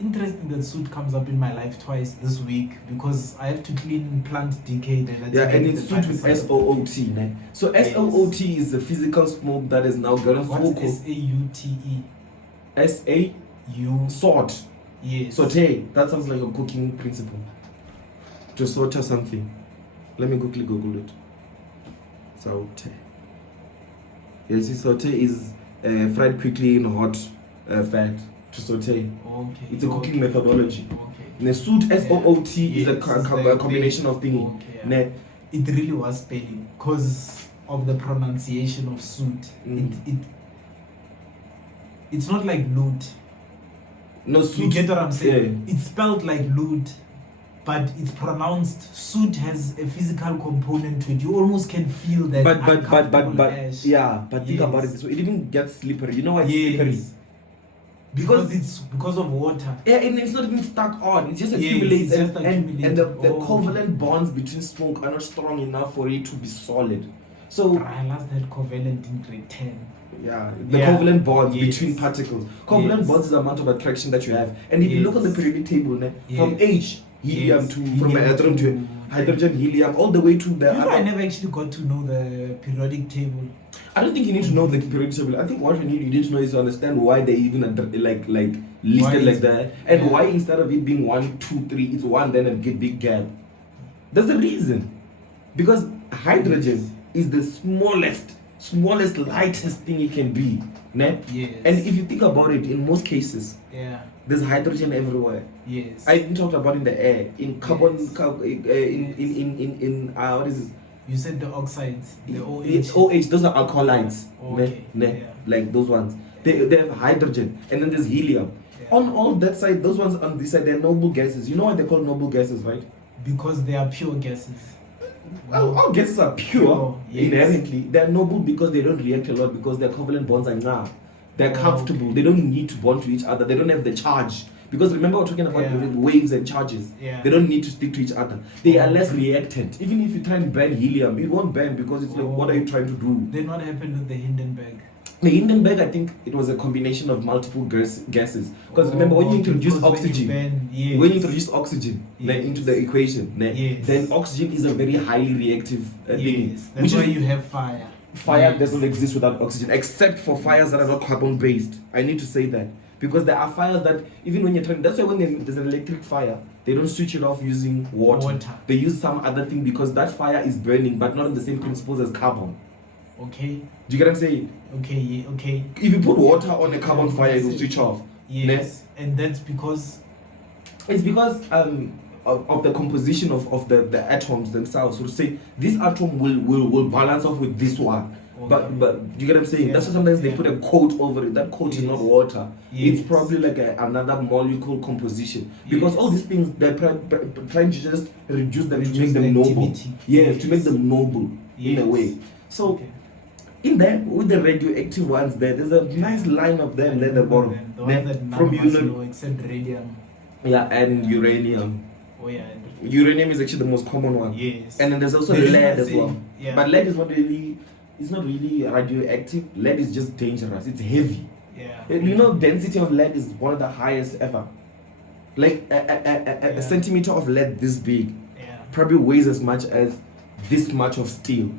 Interesting that soot comes up in my life twice this week because I have to clean plant decay. And it's soot with SOOT. Ne? So SOOT is the physical smoke that is now gonna What's SAUTE? SAU sort. Yes. Saute. That sounds like a cooking principle. To saute something. Let me quickly Google it. Saute. Yes, saute is fried quickly in hot fat. To saute. Okay. It's a cooking methodology. Okay. The soot SOOT is a combination of thingy. Okay, it really was spelling because of the pronunciation of soot. It's not like loot. No, soot. You get what I'm saying? Yeah. It's spelled like loot, but it's pronounced. Soot has a physical component to it. You almost can feel that. But ash. Yeah, but think about it this way. It even gets slippery. You know why it's slippery? Because it's because of water. Yeah, and it's not even stuck on. It just accumulates. And the covalent bonds between smoke are not strong enough for it to be solid. So I last had covalent in grade 10. Yeah, the covalent bonds between particles. Covalent bonds is the amount of attraction that you have. And if you look at the periodic table, from H, helium from hydrogen to hydrogen, helium, all the way to the other. I never actually got to know the periodic table. I don't think you need to know the periodic table. I think what you need to know is to understand why they even like listed like that, and why instead of it being 1, 2, 3, it's 1 then a big gap. There's a reason, because hydrogen is the smallest smallest, lightest thing it can be. Ne? Yes. And if you think about it, in most cases, yeah, there's hydrogen everywhere. yes. I didn't talk about in the air, in carbon, Yes. in what is this? You said the oxides, the It's OH, those are alkalides. Okay. Ne? Yeah. Like those ones. They have hydrogen, and then there's helium. Yeah. On all that side, those ones on this side, they're noble gases. You know why they're called noble gases, right? Because they are pure gases. All gases are pure, Yes. inherently. They're noble because they don't react a lot, because their covalent bonds are nah. They're comfortable. Okay. They don't need to bond to each other. They don't have the charge. Because remember, we're talking about waves and charges. Yeah. They don't need to stick to each other. They are less reactant. Even if you try and burn helium, it won't burn because it's like, what are you trying to do? Then what happened with the Hindenburg? The Hindenburg, I think it was a combination of multiple gases. Because remember, when you introduce oxygen, when you introduce oxygen into the equation, then oxygen is a very highly reactive thing. Yes. That's why you have fire. Fire doesn't exist without oxygen, except for fires that are not carbon based. I need to say that. Because there are fires that, even when you're trying, that's why when there's an electric fire, they don't switch it off using water. They use some other thing because that fire is burning, but not on the same principles as carbon. Okay. Do you get what I'm saying? Okay, yeah, okay. If you put water on a carbon fire, it will switch off. Yes. And that's because? It's because of the composition of the atoms themselves. So to say, this atom will balance off with this one. Okay. But you get what I'm saying? Yeah. That's why sometimes they put a coat over it. That coat is not water. It's probably like another molecule composition. Because all these things, they're trying to just reduce them to make them noble. To make them noble in a way. So in there, with the radioactive ones there's a nice line of them at the bottom. The ones that from know, except radium. Yeah, and uranium. Oh yeah. Uranium is actually the most common one. Yes. And then there's also lead as well. Yeah. But lead is not really radioactive. Lead is just dangerous. It's heavy. Yeah. You know, density of lead is one of the highest ever. Like a centimeter of lead this big probably weighs as much as this much of steel.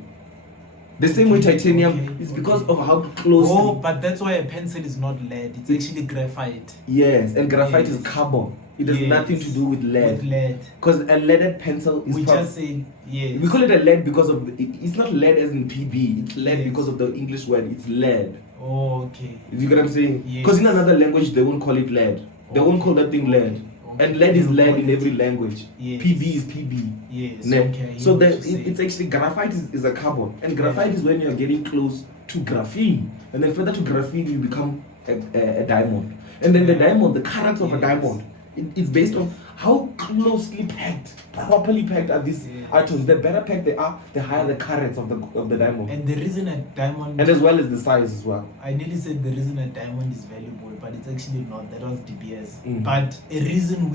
The same way titanium is because of how close. Oh, but that's why a pencil is not lead. It's actually graphite. Yes, and graphite is carbon. It has nothing to do with lead. Because a leaded pencil is. We just say we call it a lead because of it's not lead as in PB. It's lead because of the English word. It's lead. Oh, okay. You get what I'm saying? Because in another language they won't call it lead. They won't call that thing lead. And lead is lead in every language. PB is PB. Yes. So it's actually graphite is a carbon, and graphite is when you're getting close to graphene, and then further to graphene you become a diamond, and then the diamond, the carats of a diamond, it's based on how closely packed, properly packed are these atoms. The better packed they are, the higher the carats of the diamond. And the reason a diamond, and as well as the size as well. I nearly said the reason a diamond is valuable, but it's actually not. That was DPS. But a reason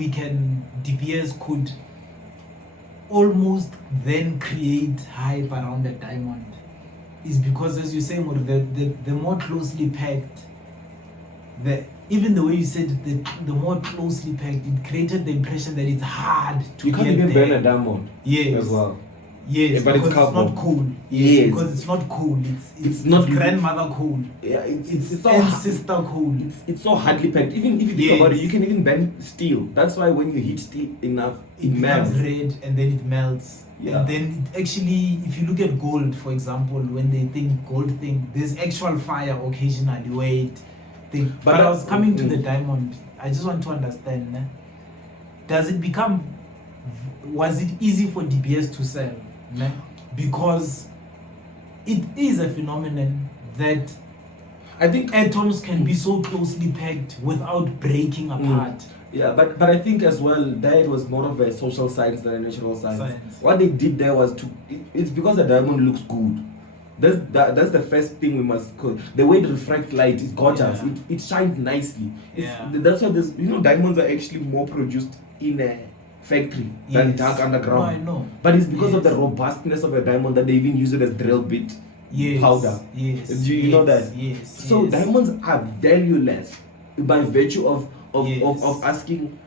DPS could almost then create hype around a diamond is because, as you're saying, the more closely packed, even the way you said the more closely packed, it created the impression that it's hard to you can't get even there. burn a diamond. Yes. As well. Yes, but because it's not cool. Yes. Because it's not cool. It's not grandmother cool. Yeah, it's so ancestor cool. It's so hardly packed. Even if you think about it, you can even bend steel. That's why when you heat steel enough, it becomes red and then it melts. Yeah. And then it actually, if you look at gold, for example, when they think gold thing, there's actual fire occasionally where it thing. But I was coming to the diamond. I just want to understand. Was it easy for DBS to sell? Because it is a phenomenon that I think atoms can be so closely packed without breaking apart. Yeah, but I think as well that was more of a social science than a natural science. What they did there was it's because the diamond looks good. That's the first thing we must call. The way it refracts light is gorgeous. It shines nicely. That's why diamonds are actually more produced in a factory than dark underground. No, I know. But it's because of the robustness of a diamond that they even use it as drill bit powder. Yes. Do you know that? Yes. So diamonds are valueless by virtue of asking.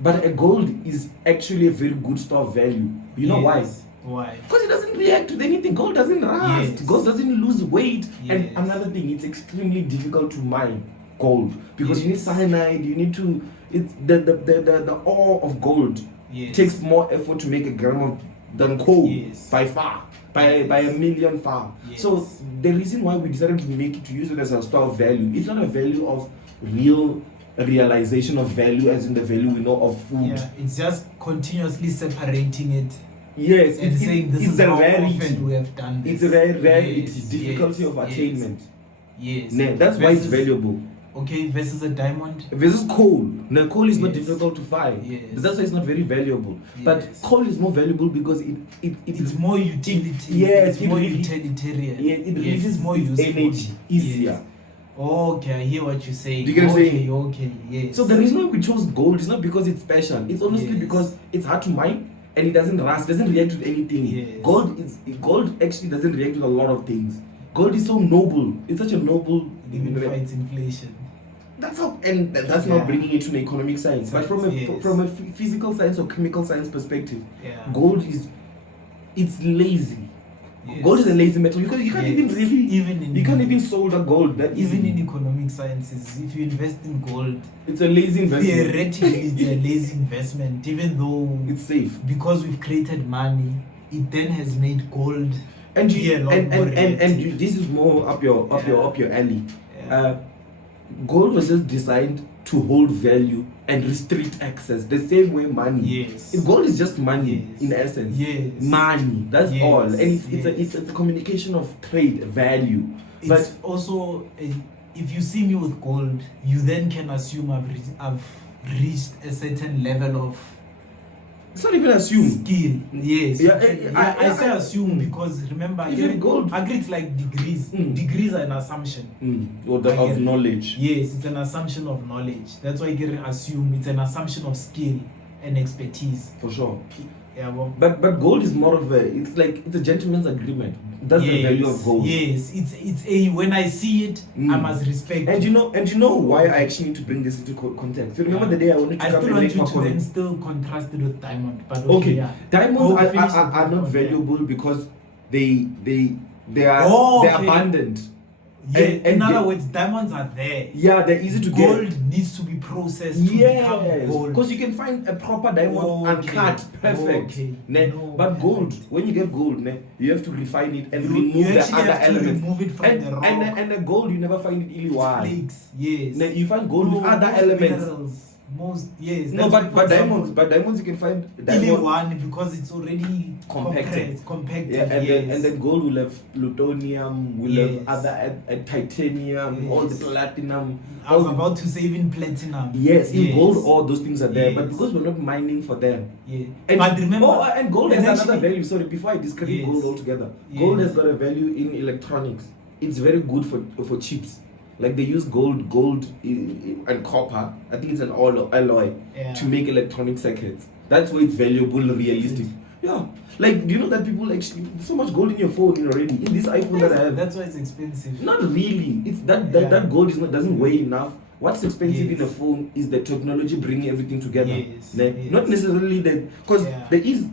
But a gold is actually a very good store of value. You know why? Why? Because it doesn't react with anything. Gold doesn't rust. Gold doesn't lose weight. And another thing, it's extremely difficult to mine gold because you need cyanide. You need to. It's the ore of gold takes more effort to make a gram of than coal. Yes. By far. By a million far. Yes. So the reason why we decided to use it as a store of value, it's not a value of realization of value as in the value we know of food. Yeah, it's just continuously separating it. Yes, And saying this is how often we have done this. It's a rarity, Yes, difficulty yes, of attainment. Yes. Nah, that's why it's valuable. Okay, versus a diamond. Versus coal. Now, coal is not Yes. difficult to find. Yes. That's why it's not very valuable. Yes. But coal is more valuable because it's more utility. Yes, it's more utilitarian. Yeah, it releases more useful. energy easier. Yes. Okay, I hear what you're saying. Do you get what I'm saying? Okay, yes. So the reason why we chose gold is not because it's special. It's honestly Yes. because it's hard to mine and it doesn't rust, doesn't react with anything. Yes. Gold actually doesn't react with a lot of things. Gold is so noble. It's such a noble. It even fights inflation. That's how, and that's not bringing it to an economic science, but from a physical science or chemical science perspective, gold it's lazy. Yes. Gold is a lazy metal. You can't even really you can't even solder gold that even in economic sciences. If you invest in gold, it's a lazy investment. Theoretically, it's a lazy investment, even though it's safe because we've created money. It then has made gold and and this is more up your alley. Yeah. Gold was just designed to hold value and restrict access the same way money. Yes. Gold is just money in essence. Yes. Money. That's all. And it's a communication of trade value. But also, if you see me with gold, you then can assume I've reached a certain level of. It's not even assume. Skill, yes. I say assume because remember, gold. I agree it's like degrees. Degrees are an assumption. Of knowledge. Yes, it's an assumption of knowledge. That's why I get assume. It's an assumption of skill and expertise. For sure. Yeah, well, but gold is more of it's a gentleman's agreement. That's the value of gold. Yes, it's a when I see it, I must respect. And you know why I actually need to bring this into context. You remember the day I wanted to come and make my comment. Still contrast it with diamond, but diamonds are not valuable because they are they're abundant. Yeah, in other words, diamonds are there. Yeah, they're easy to get. Gold needs to be processed to become gold. Because you can find a proper diamond uncut, perfect. But gold, when you get gold, you have to refine it and remove the other elements. Remove it from the rock. And the gold, you never find it illy-wild. Flakes, yes. You find gold with other elements. Minerals. But diamonds you can find one because it's already compacted. Yeah, and then gold will have plutonium, will have other titanium, all the platinum. I was about to say even platinum. Yes, in gold all those things are there, but because we're not mining for them. Yeah. But remember, and gold has another value. Sorry, before I discredit gold altogether, gold has got a value in electronics. It's very good for chips. Like they use gold and copper. I think it's an alloy to make electronic circuits. That's why it's valuable, realistic. Yeah. Like, do you know that people actually there's so much gold in your phone already? In this iPhone that I have. That's why it's expensive. Not really. It's that gold doesn't weigh enough. What's expensive in a phone is the technology bringing everything together. Not necessarily that, because there is.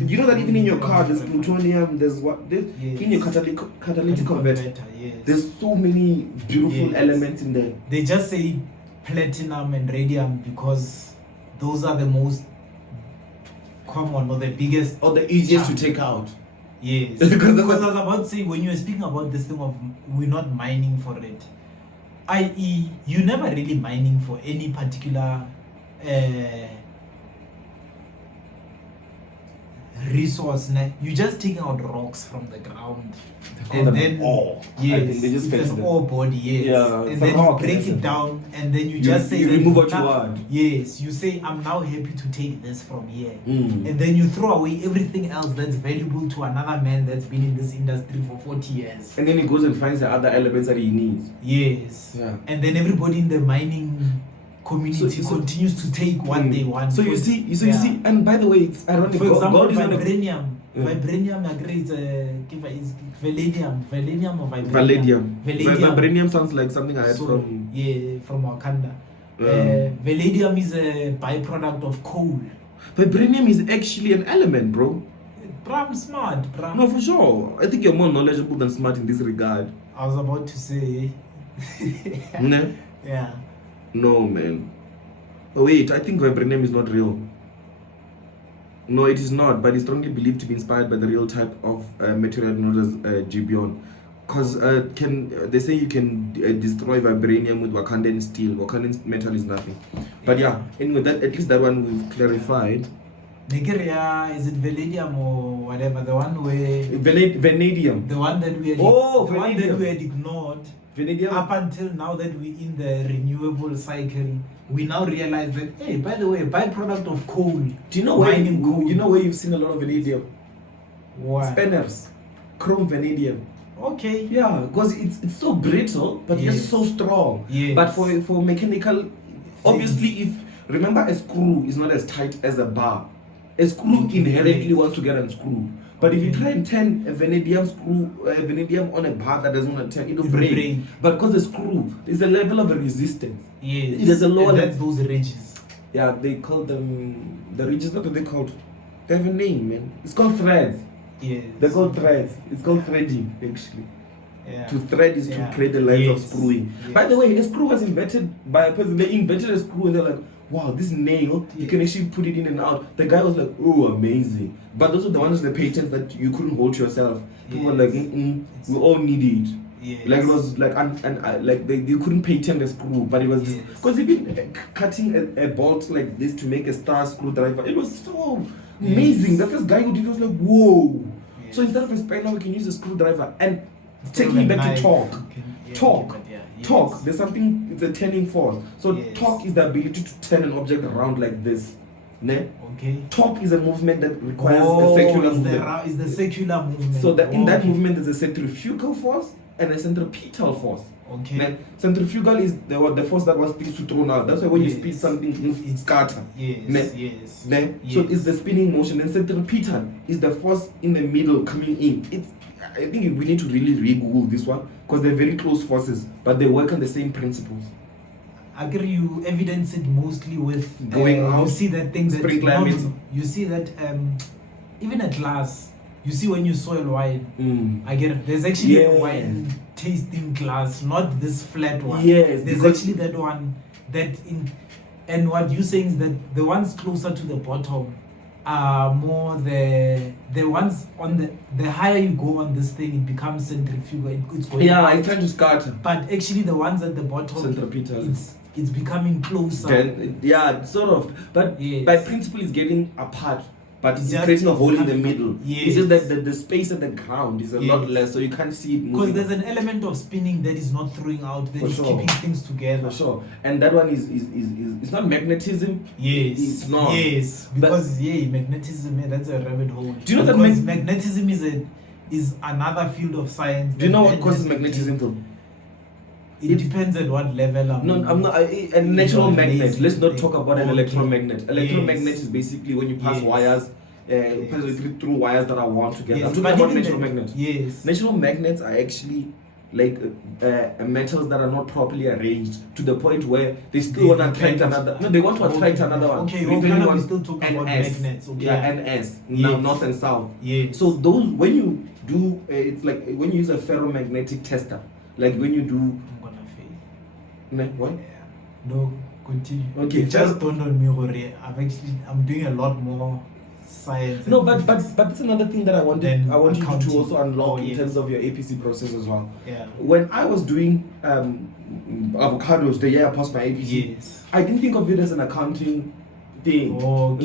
You know that even in your car there's plutonium, there's in your catalytic converter. There's so many beautiful elements in there. They just say platinum and radium because those are the most common or the biggest or the easiest to take out. Yes. Because I was about to say, when you were speaking about this thing of we're not mining for it, i.e., you're never really mining for any particular resource. You're just taking out rocks from the ground. And then ore. Yes, I think they just it's an ore body, yes. Yeah, and then you break it down and then you just say you remove what you want. Yes, you say I'm now happy to take this from here. And then you throw away everything else that's valuable to another man that's been in this industry for 40 years. And then he goes and finds the other elements that he needs. Yes. Yeah. And then everybody in the mining community continues to take what they want. So you see, and by the way, it's ironic. For example, God vibranium. Vibranium agrees vanadium or vibranium. Vibranium sounds like something I heard from Wakanda. Vanadium is a byproduct of coal. Vibranium is actually an element, bro. I'm smart, bro. No, for sure. I think you're more knowledgeable than smart in this regard. I was about to say. No? Yeah. No, man. Oh wait, I think vibranium is not real. No, it is not, but it's strongly believed to be inspired by the real type of meteorite known as gibeon. Because they say you can destroy vibranium with Wakandan steel. Wakandan metal is nothing. But yeah, anyway, that at least that one we've clarified. Nigeria, is it vanadium or whatever? The one where vanadium. The one that we had one that we had ignored. Vanadium. Up until now that we're in the renewable cycle, we now realize that, hey, by the way, byproduct of coal. Do you know mining coal? You know where you've seen a lot of vanadium? What? Spanners. Chrome vanadium. Okay. Yeah, because it's so brittle, but yes. it's so strong. Yes. But for mechanical, obviously, if remember, a screw is not as tight as a bar. A screw inherently wants to get unscrewed. But if you try and turn a vanadium on a bar that doesn't want to turn, it'll break. But because the screw is a level of a resistance. Yes. There's a lower. That's those ridges. Yeah, they call them the ridges. What are they called? They have a name, man. It's called threads. Yes. They're called threads. It's called threading, actually. Yeah. To thread is to create the lines of screwing. Yes. By the way, a screw was invented by a person. They invented a screw and they're like, wow, this nail, you can actually put it in and out. The guy was like, oh, amazing. But those are the ones, the patents that you couldn't hold yourself. People were like, we all need it. Yes. Like it was like, like they couldn't patent a screw, but it was just, because even cutting a bolt like this to make a star screwdriver, it was so amazing. The first guy who did it was like, whoa. Yes. So instead of a spanner, we can use a screwdriver. And taking it back to torque. Torque, there's something, it's a turning force. So torque is the ability to turn an object around like this. Ne? Okay. Torque is a movement that requires a circular movement. Is the circular movement. So that in that movement there's a centrifugal force and a centripetal force. Okay. Ne? Centrifugal is the force that was things to thrown out. That's why when you spin something, it scatter. Yes. Ne? Yes. Ne? So it's the spinning motion. And centripetal is the force in the middle coming in. I think we need to really re-Google this one because they're very close forces, but they work on the same principles. I agree. You evidence it mostly with going out. You see that thing that you see that even at glass. You see when you soil wine. I get it. There's actually a wine tasting glass, not this flat one. Yes, there's actually that one and what you're saying is that the ones closer to the bottom are more the ones on the higher you go on this thing, it becomes centrifugal. It's going it's trying to scatter. But actually the ones at the bottom, centripetal, it's becoming closer. Then, sort of. But by principle, it's getting apart. But it's creating a hole in the middle. Yes. It's just that the space at the ground is a lot less, so you can't see it moving. Because there's an element of spinning that is not throwing out, that is keeping things together. For sure. And that one is it's not magnetism. Yes. It's not. Yes. Because magnetism, that's a rabbit hole. Do you know that magnetism is another field of science? Do you know what causes magnetism though? It depends at what level I'm not a natural magnet. Let's not talk about an electromagnet. Electromagnet is basically when you pass wires, through wires that are wound together. I'm talking about natural magnets. Yes. Natural magnets are actually like metals that are not properly arranged to the point where they still want to attract another. No, they want to attract another one. Okay, we still talk about magnets. Okay. Yeah, and S. Now north and south. Yes. So those when you do, it's like when you use a ferromagnetic tester. Like when you do. I'm gonna fail. What? Yeah. No, continue. Okay. Just don't on me, I'm doing a lot more science. No, but it's another thing that I want you to also unlock in terms of your APC process as well. Yeah. When I was doing avocados the year I passed my APC, I didn't think of it as an accounting thing.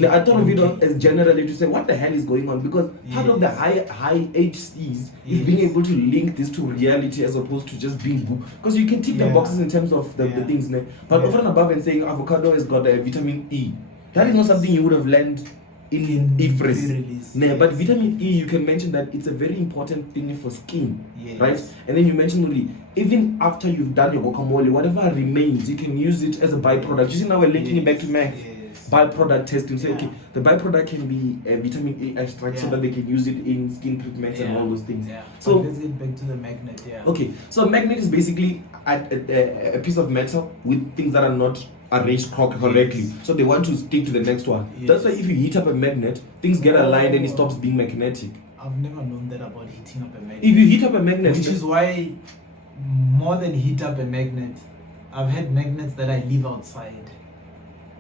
I thought of it as generally to say what the hell is going on, because part of the high HCs is being able to link this to reality as opposed to just being book, because you can tick the boxes in terms of the things, but over and above and saying avocado has got a vitamin E, that is not something you would have learned in IFRS. But vitamin E, you can mention that it's a very important thing for skin, right? And then you mentioned even after you've done your guacamole, whatever remains, you can use it as a byproduct. You see, now we're linking it back to math. Byproduct testing, say okay, the byproduct can be a vitamin A extract so that they can use it in skin treatments and all those things. So let's get back to the magnet. Okay, so a magnet is basically a piece of metal with things that are not arranged correctly, so they want to stick to the next one. That's why if you heat up a magnet, things get aligned and it stops being magnetic. I've never known that about heating up a magnet. If you heat up a magnet, which is why more than heat up a magnet, I've had magnets that I leave outside.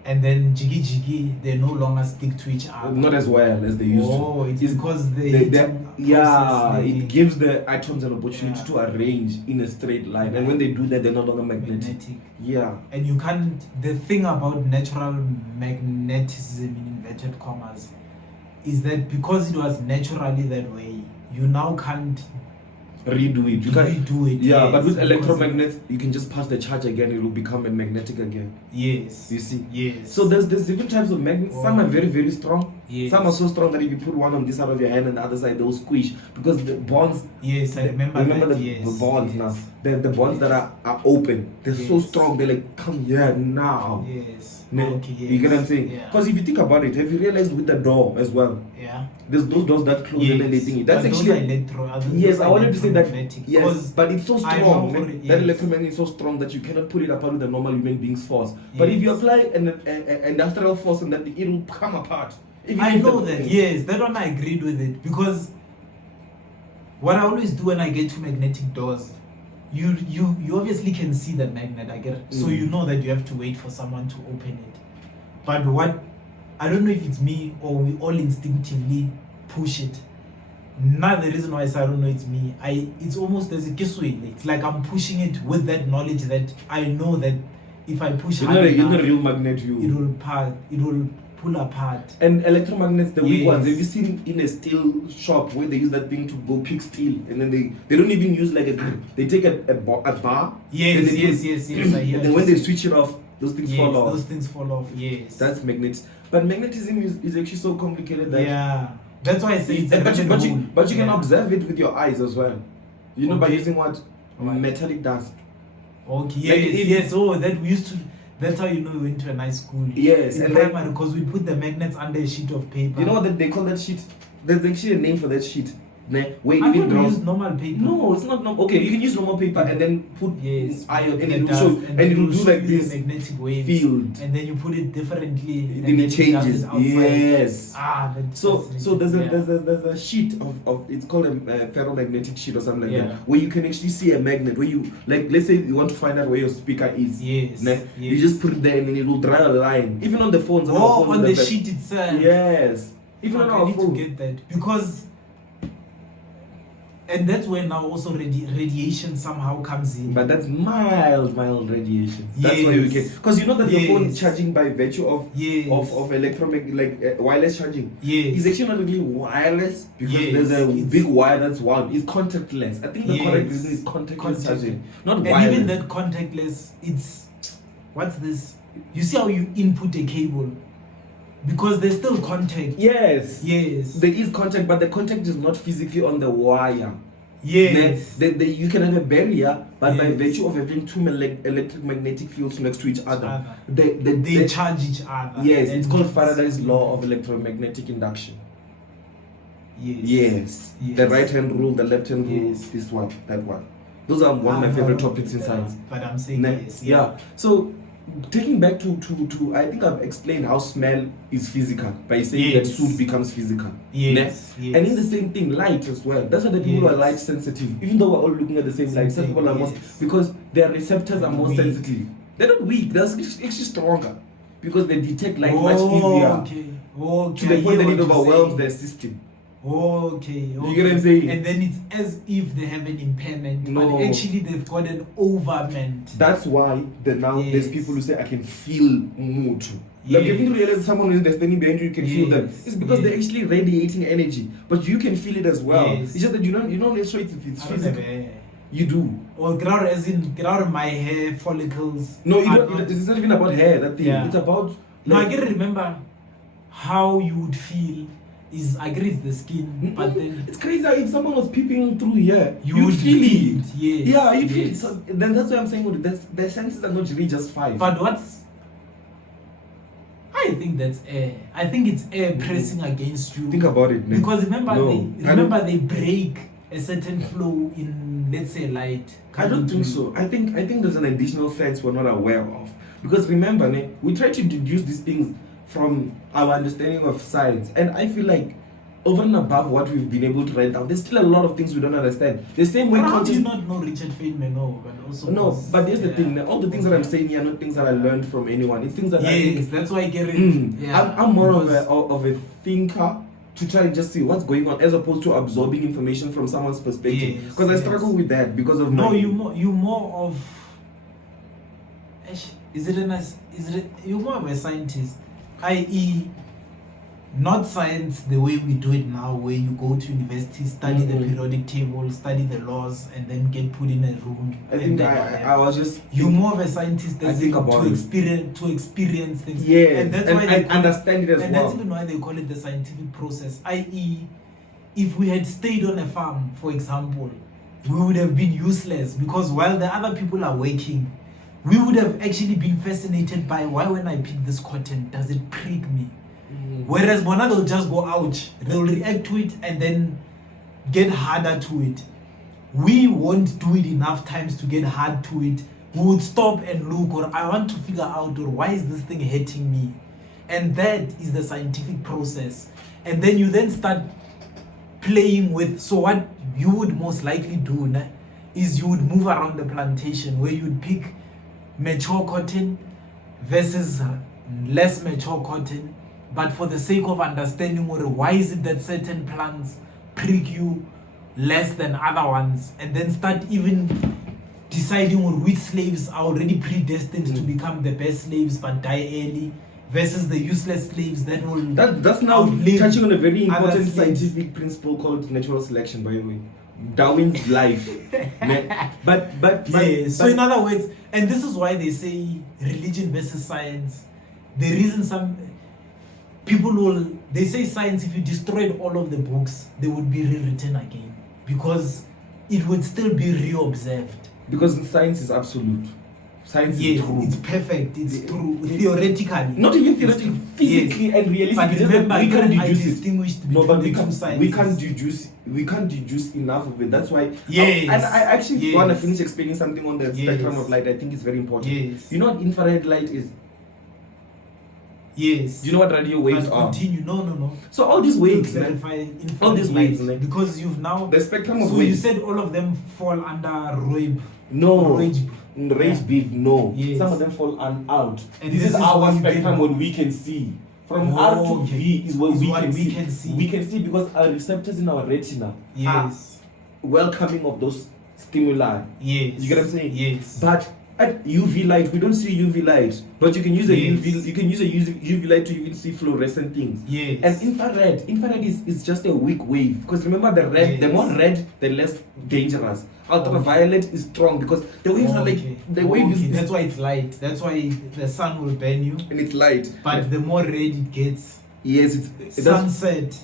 and then jiggy, they no longer stick to each other. Not as well as they used to. Oh, it's because it gives the atoms an opportunity to arrange in a straight line, and when they do that, they're no longer magnetic. Yeah. And you can't. The thing about natural magnetism in inverted commas is that because it was naturally that way, you now can't redo it. You can't redo it. Yeah, yes, but with electromagnets, you can just pass the charge again. It will become a magnetic again. Yes. You see. Yes. So there's different types of magnets. Some are very, very strong. Yes. Some are so strong that if you put one on this side of your hand and the other side, they'll squish because the bonds. Yes, I remember the bonds now. The bonds that are open. They're so strong. They're like, come here now. Yes. Okay. Yes. You get what I'm saying? Because if you think about it, have you realized with the door as well? Yeah. There's those doors that close and then they think that's but actually yes. I wanted to say that yes, but it's so strong. That electromagnet is so strong that you cannot pull it apart with a normal human being's force. But if you apply an industrial force on that, it will come apart. I know that. Yes, that one I agreed with it because what I always do when I get to magnetic doors, you obviously can see the magnet. I get it. So you know that you have to wait for someone to open it. But what I don't know if it's me or we all instinctively push it. Now the reason why I say I don't know it's me, it's almost as a kisui. It's like I'm pushing it with that knowledge that I know that if I push you're not a real magnet, it will pull apart. And electromagnets, the weak ones, have you seen in a steel shop where they use that thing to go pick steel and then they don't even use like a grip. They take a bar. Yes. And then when they switch it off, those things fall off. Those things fall off, yes. That's magnets. But magnetism is actually so complicated that that's why I say it's but you can observe it with your eyes as well. You know, by using what? Metallic dust. Okay, yes. Oh, that we used to. That's how you know we went to a nice school. Yes, in primary, because we put the magnets under a sheet of paper. You know what they call that sheet? There's actually a name for that sheet. Wait, I thought we use normal paper. No, it's not normal. Okay, you can use normal paper and then put iron and it will show and it will do like this magnetic waves field. And then you put it differently. Then it changes. Yes. So there's a sheet of it's called a ferromagnetic sheet or something like that, where you can actually see a magnet. Where you like, let's say you want to find out where your speaker is. Yes. You just put it there and then it will draw a line. Even on the phones. On the sheet itself. Yes. Even on our phone. I need to get that because. And that's where now also radiation somehow comes in. But that's mild radiation. That's why we can, because you know that your phone charging by virtue of electromagnetic, like wireless charging. It's actually not really wireless because there's a big wire that's wound. It's contactless. I think the correct reason is contactless charging, not wireless. And even that contactless, it's what's this? You see how you input a cable. Because there's still contact. Yes. There is contact, but the contact is not physically on the wire. Yes. You can have a barrier, but by virtue of having two electromagnetic fields next to each other, they charge each other. Yes, it's called Faraday's law of electromagnetic induction. Yes. The right hand rule, the left hand rule, this one, that one. Those are one of my favorite topics in science. But I'm saying So taking back to I think I've explained how smell is physical by saying that soot becomes physical. Yes. And in the same thing, light as well. That's why the people who are light sensitive, even though we're all looking at the same light, some people are more because their receptors are more sensitive. They're not weak, they're actually stronger because they detect light much easier. To the point that it overwhelms their system. You get what I'm saying? And then it's as if they have an impairment, but actually they've got an overment. That's why there's people who say I can feel mood. Like if you realize someone who is standing behind you can feel them. It's because they're actually radiating energy, but you can feel it as well. It's just that you don't necessarily if it's physical. You do. Or get out of my hair follicles. No, it's not even about hair. That thing. It's about. No, I gotta remember how you would feel. I agree it's the skin, but then it's crazy. If someone was peeping through here, you would feel it. Yes. Yeah, you feel it. So then that's why I'm saying the senses are not really just five. But I think that's air. I think it's air pressing against you. Think about it, man. Because remember they break a certain flow in, let's say, light. I don't think so. I think there's an additional sense we're not aware of. Because remember, we try to deduce these things from our understanding of science, and I feel like over and above what we've been able to write down, there's still a lot of things we don't understand. The same way how do you not know Richard Feynman? No, but also no, but here's the thing. All the things that I'm saying here are not things that I learned from anyone. It's things that that's why I get it. I'm more of a thinker to try and just see what's going on as opposed to absorbing information from someone's perspective. Because I struggle with that because of you more of. You're more of a scientist, i.e. not science the way we do it now, where you go to university, study the periodic table, study the laws, and then get put in a room. I think I was just... You're more of a scientist that's to experience things. Yeah, and that's why they understand it as well. And that's even why they call it the scientific process, i.e. if we had stayed on a farm, for example, we would have been useless, because while the other people are working, we would have actually been fascinated by why when I pick this cotton, does it prick me? Whereas Bona, they'll just go out, they'll react to it and then get harder to it. We won't do it enough times to get hard to it. We would stop and look, or I want to figure out, or why is this thing hurting me? And that is the scientific process. And then you then start playing with, so what you would most likely do is you would move around the plantation where you'd pick mature cotton versus less mature cotton, but for the sake of understanding why is it that certain plants prick you less than other ones, and then start even deciding on which slaves are already predestined to become the best slaves but die early versus the useless slaves that will that's now touching on a very important scientific principle called natural selection, by the way. Darwin's life. but so in other words, and this is why they say religion versus science. The reason some people they say science, if you destroyed all of the books, they would be rewritten again, because it would still be reobserved. Because science is absolute. Science is true. It's perfect. It's true. Theoretically. Not even theoretically, physically and realistically. But remember, we can't deduce it. We can't deduce enough of it. That's why. Yes. And I actually want to finish explaining something on the spectrum of light. I think it's very important. Yes. You know what infrared light is? Yes. Do you know what radio waves are? Continue. No. So all these waves, because you've now the spectrum of so waves. You said all of them fall under ROIB. No. Range beat, no. Yes. Some of them fall out. And this is our spectrum when we can see. From R to V is where we can see. We can see because our receptors in our retina are welcoming of those stimuli. Yes. You get what I'm saying? Yes. But at UV light, we don't see UV light, but you can use a UV light to even see fluorescent things. Yes. And infrared is just a weak wave, because remember the red, the more red, the less dangerous. Ultraviolet is strong because the waves are like the wave is. That's why it's light. That's why the sun will burn you. And it's light. But the more red it gets. Yes, sunset.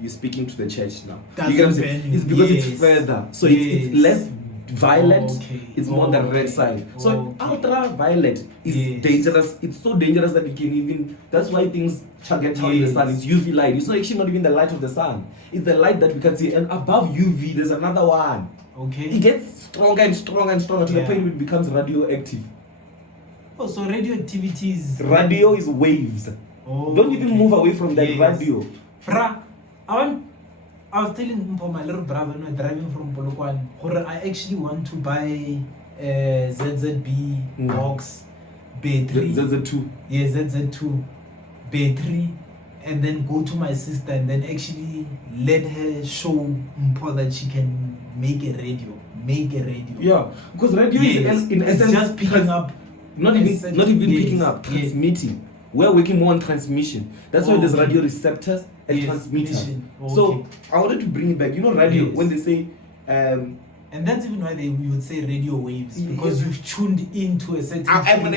You're speaking to the church now. You get what I'm saying? It's because it's further, so it's less violet. It's more the red side. So ultraviolet is dangerous. It's so dangerous that it can even. That's why things get out in the sun. It's UV light. It's not actually not even the light of the sun. It's the light that we can see. And above UV, there's another one. Okay. It gets stronger and stronger and stronger to the point where it becomes radioactive. Oh, so radioactivity is. Radio is waves. Don't even move away from that radio. I was telling my little brother when we were driving from Polokwane, I actually want to buy a ZZB box battery. ZZ2. Yeah, ZZ2 battery, and then go to my sister and then actually let her show Mpo that she can make a radio. Yeah, because radio is in essence just picking up. Not even picking up, transmitting. We're working more on transmission. That's why there's radio receptors and transmitters. So I wanted to bring it back. You know, radio, when they say and that's even why we would say radio waves, because you've tuned into a certain I'm gonna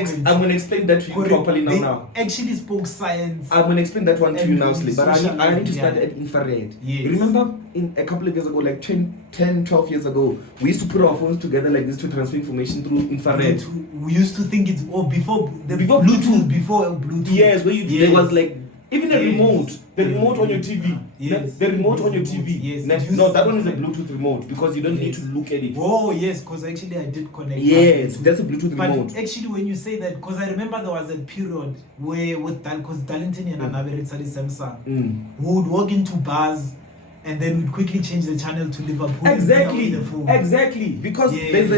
explain that to you properly now. Actually spoke science. I'm gonna explain that one to you now, but I need to start at infrared. Yes. Remember in a couple of years ago, like 10, 12 years ago, we used to put our phones together like this to transfer information through infrared. We used to think it's before Bluetooth. Yes, where there was like Even a remote, the remote on your TV. Yes. The remote on your TV. Yes. No, that one is a Bluetooth remote because you don't need to look at it. Oh, yes, because actually I did connect. Yes, that's a Bluetooth remote. But actually, when you say that, because I remember there was a period where with that, because Darlington and another Samsung, we would walk into bars and then we'd quickly change the channel to Liverpool. Exactly. Because there's a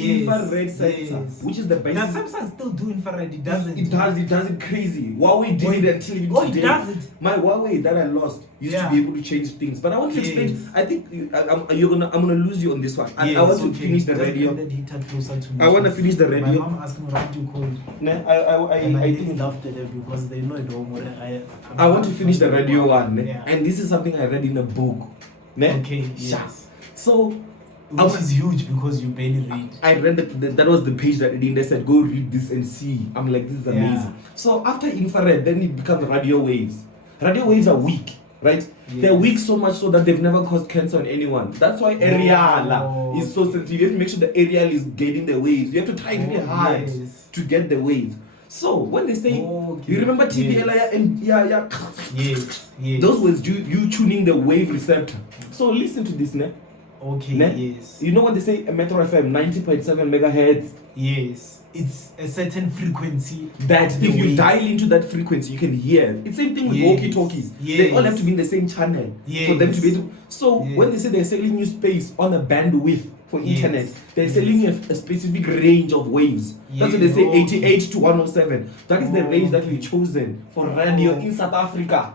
infrared sensor, which is the basic. Now Samsung still do infrared. It doesn't. It does it crazy. Huawei did it until even today. It does it. My Huawei that I lost used to be able to change things, but I want to explain. I think I'm gonna lose you on this one. I want to finish the radio. I want to finish the radio. My mom asked me what you call. I think laughed at them because they know it all. I want to finish the radio one. And this is something I read in a book. Okay, yes. So, which is huge because you barely read. I read that was the page that they said, go read this and see. I'm like, this is amazing. So after infrared, then it becomes radio waves. Radio waves are weak, right? Yes. They're weak so much so that they've never caused cancer on anyone. That's why aerial is so sensitive. You have to make sure the aerial is getting the waves. You have to try really hard to get the waves. So when they say, you remember TVL and yes, those words, you tuning the wave receptor. So listen to this, ne? Okay, yes. You know when they say a Metro FM 90.7 megahertz? Yes, it's a certain frequency that if you dial into that frequency, you can hear. It's the same thing with walkie-talkies. They all have to be in the same channel for them to be able to. So when they say they're selling you space on a bandwidth for internet, they're selling you a specific range of waves. That's why they say 88 to 107. That is the range that we've chosen for radio in South Africa.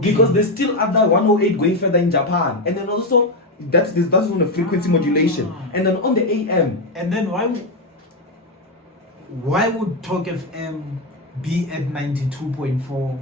Because there's still other 108 going further in Japan. And then also, that's on the frequency modulation. And then on the AM. And then why would Talk FM be at 92.4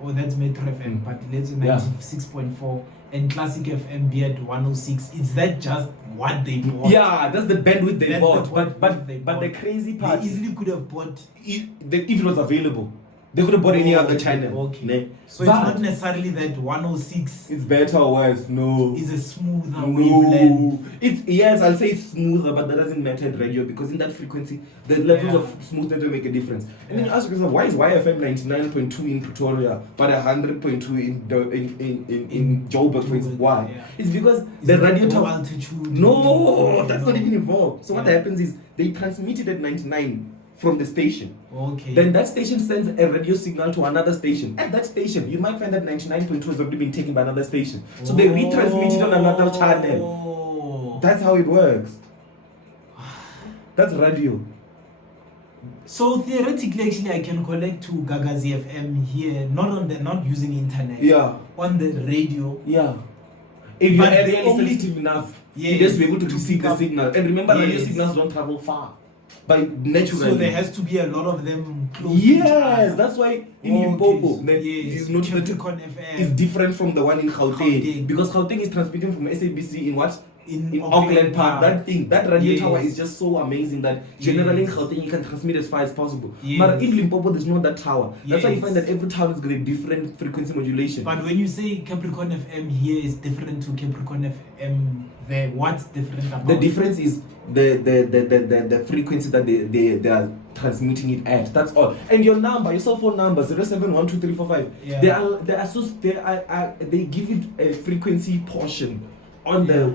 or that's Metro FM, but let's say 96.4 and Classic FM be at 106? Is that just what they bought? Yeah, that's the bandwidth they bought. But the crazy part, they easily could have bought if it was available. They could have bought any other channel. Okay. So it's not necessarily that 106 it's better or worse. No. Is a smoother wavelength. Yes, I'll say it's smoother, but that doesn't matter in radio because in that frequency, the levels of smoothness don't make a difference. And then you ask yourself, why is YFM 99.2 in Pretoria but 100.2 in Joburg, for instance? Why? Yeah. It's because the radio tower altitude. No, that's not even involved. So what happens is they transmit it at 99 from the station. Okay. Then that station sends a radio signal to another station. At that station, you might find that 99.2 has already been taken by another station. So they retransmit it on another channel. That's how it works. That's radio. So theoretically, actually, I can connect to Gagazi FM here, not using internet. Yeah. On the radio. Yeah. If your area is sensitive enough, you just be able to receive the signal. And remember, radio signals don't travel far. By naturally. So there has to be a lot of them close. Yes, that's why in Limpopo, you notice Capricorn FM is different from the one in Gauteng. Because Gauteng is transmitting from SABC in what? In Auckland Park. That radio tower is just so amazing that generally in Gauteng you can transmit as far as possible. But in Limpopo there's not that tower. That's why you find that every tower is got a different frequency modulation. But when you say Capricorn FM here is different to Capricorn FM there, what's different about the difference is the frequency that they are transmitting it at. That's all. And your cell phone number 07123455. They give it a frequency portion on the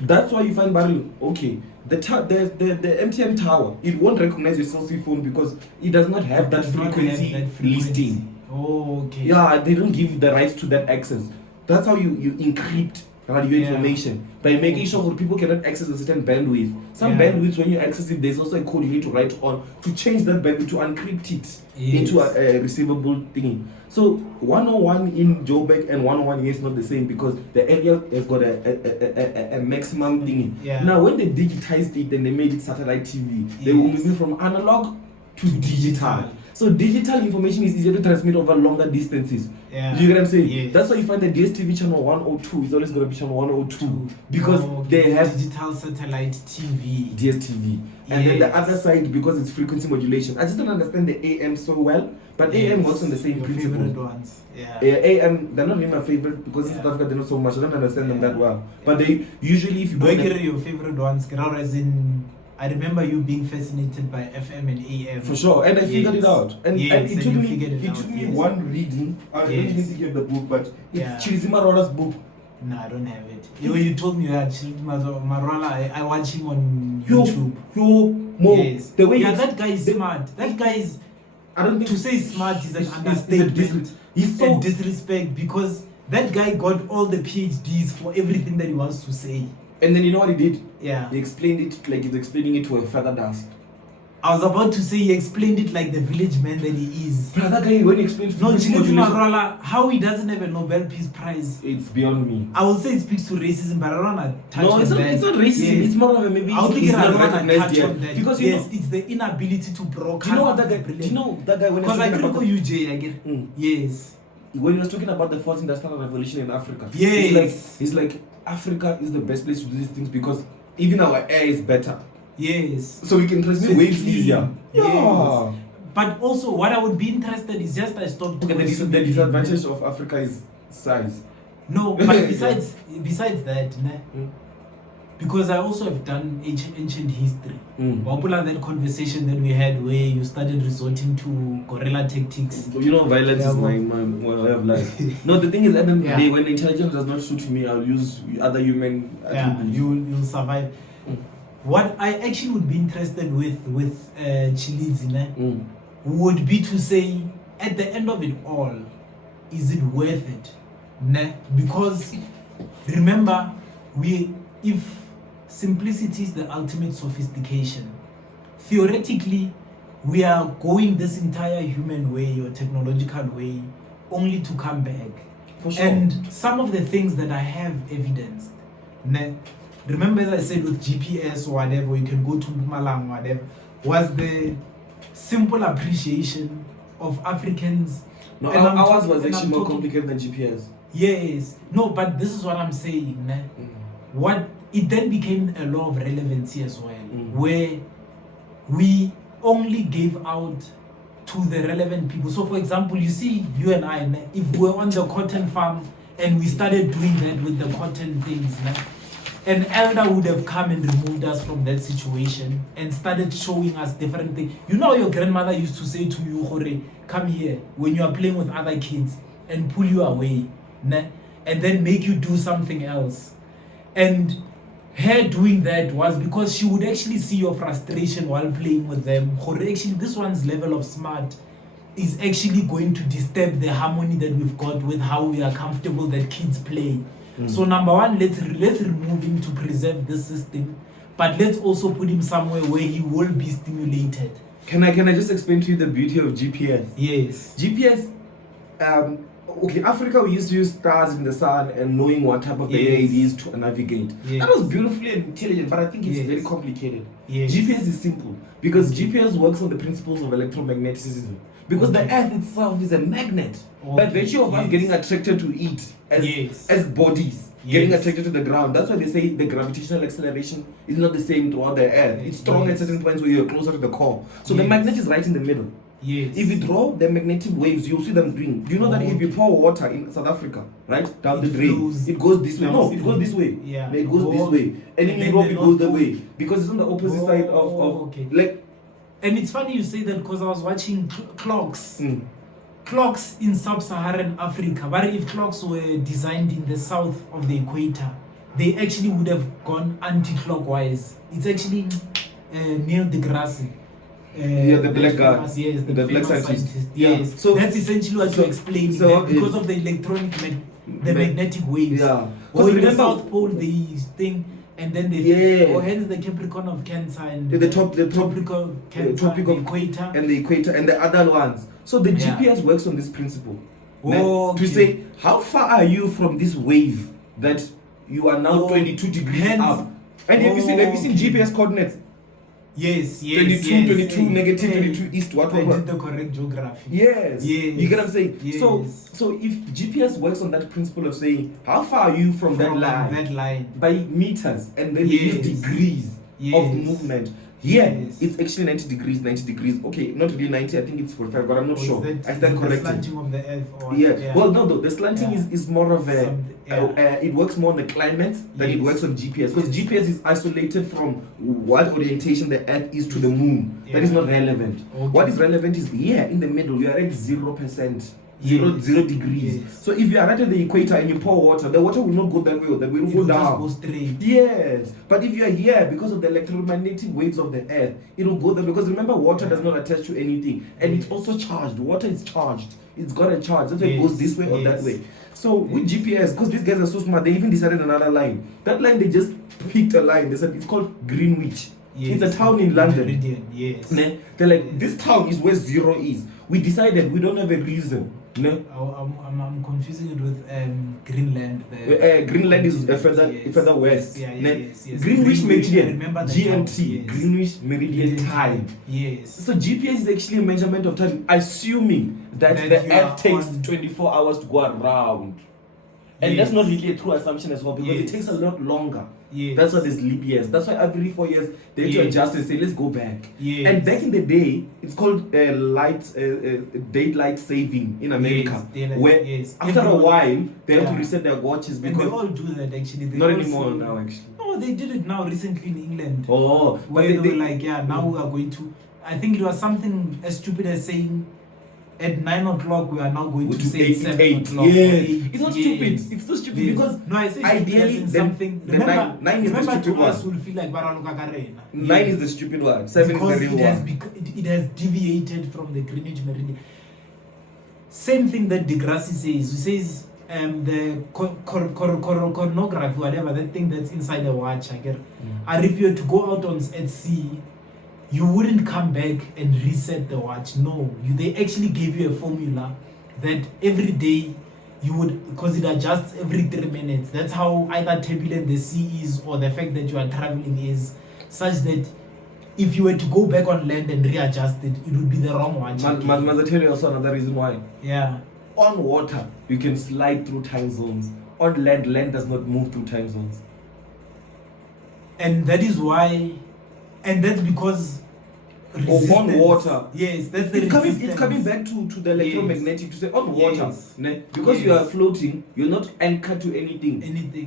that's why you find Barry. Okay, the MTN tower, it won't recognize your cell phone because it does not have that frequency listing. Okay. Yeah, they don't give the rights to that access. That's how you encrypt radio information by making sure that people cannot access a certain bandwidth. Some bandwidths, when you access it, there's also a code you need to write on to change that bandwidth, to encrypt it into a receivable thing. So 101 in Joburg and 101 here is not the same because the area has got a maximum thing. Now when they digitized it and they made it satellite TV, they were moving from analog to digital. So digital information is easier to transmit over longer distances. Yeah. You get what I'm saying? Yes. That's why you find the DSTV channel 102 is always going to be channel 102 because they have digital satellite TV. DSTV. And then the other side, because it's frequency modulation. I just don't understand the AM so well, but AM works on the same principle. Favorite ones. AM, they're not really my favorite because in South Africa they're not so much. I don't understand them that well. But they usually, if you go your favorite ones, as in I remember you being fascinated by FM and AM. For sure, and I figured it out. And Yes, it and took you me figured it out, took me yes. one reading. I don't even think you have the book, but Yeah. it's Chizima Rola's book. No, I don't have it. When you told me you had Marola, I watch him on YouTube. Yes. The way that guy is smart. That guy is. I don't think To say smart is an understatement. He's so and disrespect, because that guy got all the PhDs for everything that he wants to say. And then you know what he did? Yeah. He explained it like he's explaining it to a feather dust. I was about to say he explained it like the village man that he is. But that guy, when he explains No, to Chiliti Marola, how he doesn't have a Nobel Peace Prize. it's beyond me. I will say it speaks to racism, but I don't want to touch No, on it's not, that. it's not racism. Yes. It's more of a maybe. I don't think he's I not don't want to recognized touch yet. on that. Because yes, it's the inability to broadcast. Do you know what that guy? is Do brilliant. you know that guy when Because I he was agree talking with you, Jay. I get. Yes. when he was talking about the fourth industrial revolution in Africa? Yes. He's like Africa is the best place to do these things because even our air is better. Yes. So we can transmit waves easier. Yeah. Yes. But also, what I would be interested is just I stopped. Okay, the disadvantage of Africa is size. No, but besides that, ne, because I also have done ancient history. Popular that conversation that we had where you started resorting to guerrilla tactics. You know, violence is my way of life. No, the thing is, at the end of the day, when intelligence does not suit me, I'll use other human attributes. You'll survive. What I actually would be interested with Chilidzi would be to say, at the end of it all, is it worth it? Ne? Because remember, if simplicity is the ultimate sophistication, theoretically, we are going this entire human way or technological way only to come back. For sure. And some of the things that I have evidenced, ne? Remember, as I said, with GPS or whatever, you can go to Mpumalanga or whatever, was the simple appreciation of Africans. No, ours was actually more complicated than GPS. Yes. No, but this is what I'm saying. Ne? What it then became a law of relevancy as well, where we only gave out to the relevant people. So, for example, you see, you and I, ne, if we're on the cotton farm and we started doing that with the cotton things, ne, an elder would have come and removed us from that situation and started showing us different things. You know, your grandmother used to say to you, Hore, come here when you are playing with other kids and pull you away, ne? And then make you do something else. And her doing that was because she would actually see your frustration while playing with them. Hore, actually, this one's level of smart is actually going to disturb the harmony that we've got with how we are comfortable that kids play. So number one, let's remove him to preserve this system, but let's also put him somewhere where he will be stimulated. Can I just explain to you the beauty of GPS? Yes. GPS, okay, Africa, we used to use stars in the sun and knowing what type of day it is to navigate. Yes. That was beautifully intelligent, but I think it's very complicated. Yes. GPS is simple because GPS works on the principles of electromagnetism. Because the Earth itself is a magnet. By virtue of us getting attracted to it as bodies, getting attracted to the ground. That's why they say the gravitational acceleration is not the same throughout the Earth. It's strong at certain points where you're closer to the core. So the magnet is right in the middle. Yes. If you draw the magnetic waves, you'll see them doing. Do you know that if you pour water in South Africa, right, down the drain, it goes this way. No, it goes this way. Yeah. No, it goes this way. And in Europe, it goes the way. Because it's on the opposite side of like. And it's funny you say that because I was watching clocks. Clocks in sub-Saharan Africa, but if clocks were designed in the south of the equator, they actually would have gone anti-clockwise. It's actually Neil deGrasse. The black guy. Yes, the black scientist. Yes. So that's essentially what you're explaining. Because of the magnetic waves. Yeah. Or in the South Pole, the thing, and then or hence the Capricorn of Cancer and the tropical Cancer, the equator and the equator and the other ones. So the GPS works on this principle. To say how far are you from this wave that you are now 22 degrees up. And have you seen GPS coordinates? Yes. 22, negative 22 east, what? I did the correct geography. Yes. You get what I'm saying? Yes. So if GPS works on that principle of saying how far are you from that line by by meters and then they use degrees of movement. Here, Yes. it's actually 90 degrees. Okay, not really 90, I think it's 45, but I'm not sure. I stand the corrected. slanting of the earth? Or Yeah. Well, no, the slanting is more of a. It works more on the climate than it works on GPS, because GPS is isolated from what orientation the earth is to the moon. That is not relevant. Okay. What is relevant is here in the middle, you are at 0%. Zero degrees. Yes. So if you are right at the equator and you pour water, the water will not go that way, or that will go down. Just go straight. Yes. But if you are here, because of the electromagnetic waves of the earth, it will go there. Because remember, water does not attach to anything, and it's also charged. Water is charged. It's got a charge. That's why it goes this way or that way. So with GPS, because these guys are so smart, they even decided another line. That line, they just picked a line. They said it's called Greenwich. Yes. It's a town in London. Meridian. Yes. They're like, this town is where 0 is. We decided we don't have a reason. No, I'm confusing it with Greenland. Greenland is further west. Yes. Greenwich Meridian, remember the GMT, yes. Greenwich Meridian time. Yes. So GPS is actually a measurement of time, assuming that the Earth takes 24 hours to go around. And that's not really a true assumption as well, because it takes a lot longer. Yes. That's why there's leap years. That's why every 4 years they have to adjust and say, let's go back. Yes. And back in the day, it's called daylight saving in America. Where after a while, they have to reset their watches. Because and they all do that actually. Not anymore now actually. No, they did it now recently in England. Oh. Where they were like, now we are going to... I think it was something as stupid as saying, at 9 o'clock we are now going to say 7 o'clock. Yes. It's not stupid. It's not stupid because no, I say ideally something. Remember, 9 is the stupid one. Will feel like Baraluka Karena. 9 is the stupid one. 7 because is the real one. It has deviated from the Greenwich Meridian. Same thing that Degrassi says. He says the chronograph, whatever, that thing that's inside the watch, I get. And if you were to go out at sea, you wouldn't come back and reset the watch. No, they actually gave you a formula that every day you would, because it adjusts every 3 minutes. That's how either turbulent the sea is or the fact that you are traveling is, such that if you were to go back on land and readjust it, it would be the wrong watch. Must I tell you also another reason why? Yeah. On water, you can slide through time zones. On land does not move through time zones. And that is why, and that's because on water. Yes, that's the it's coming back to the electromagnetic, to say on water. Because you are floating, you're not anchored to anything.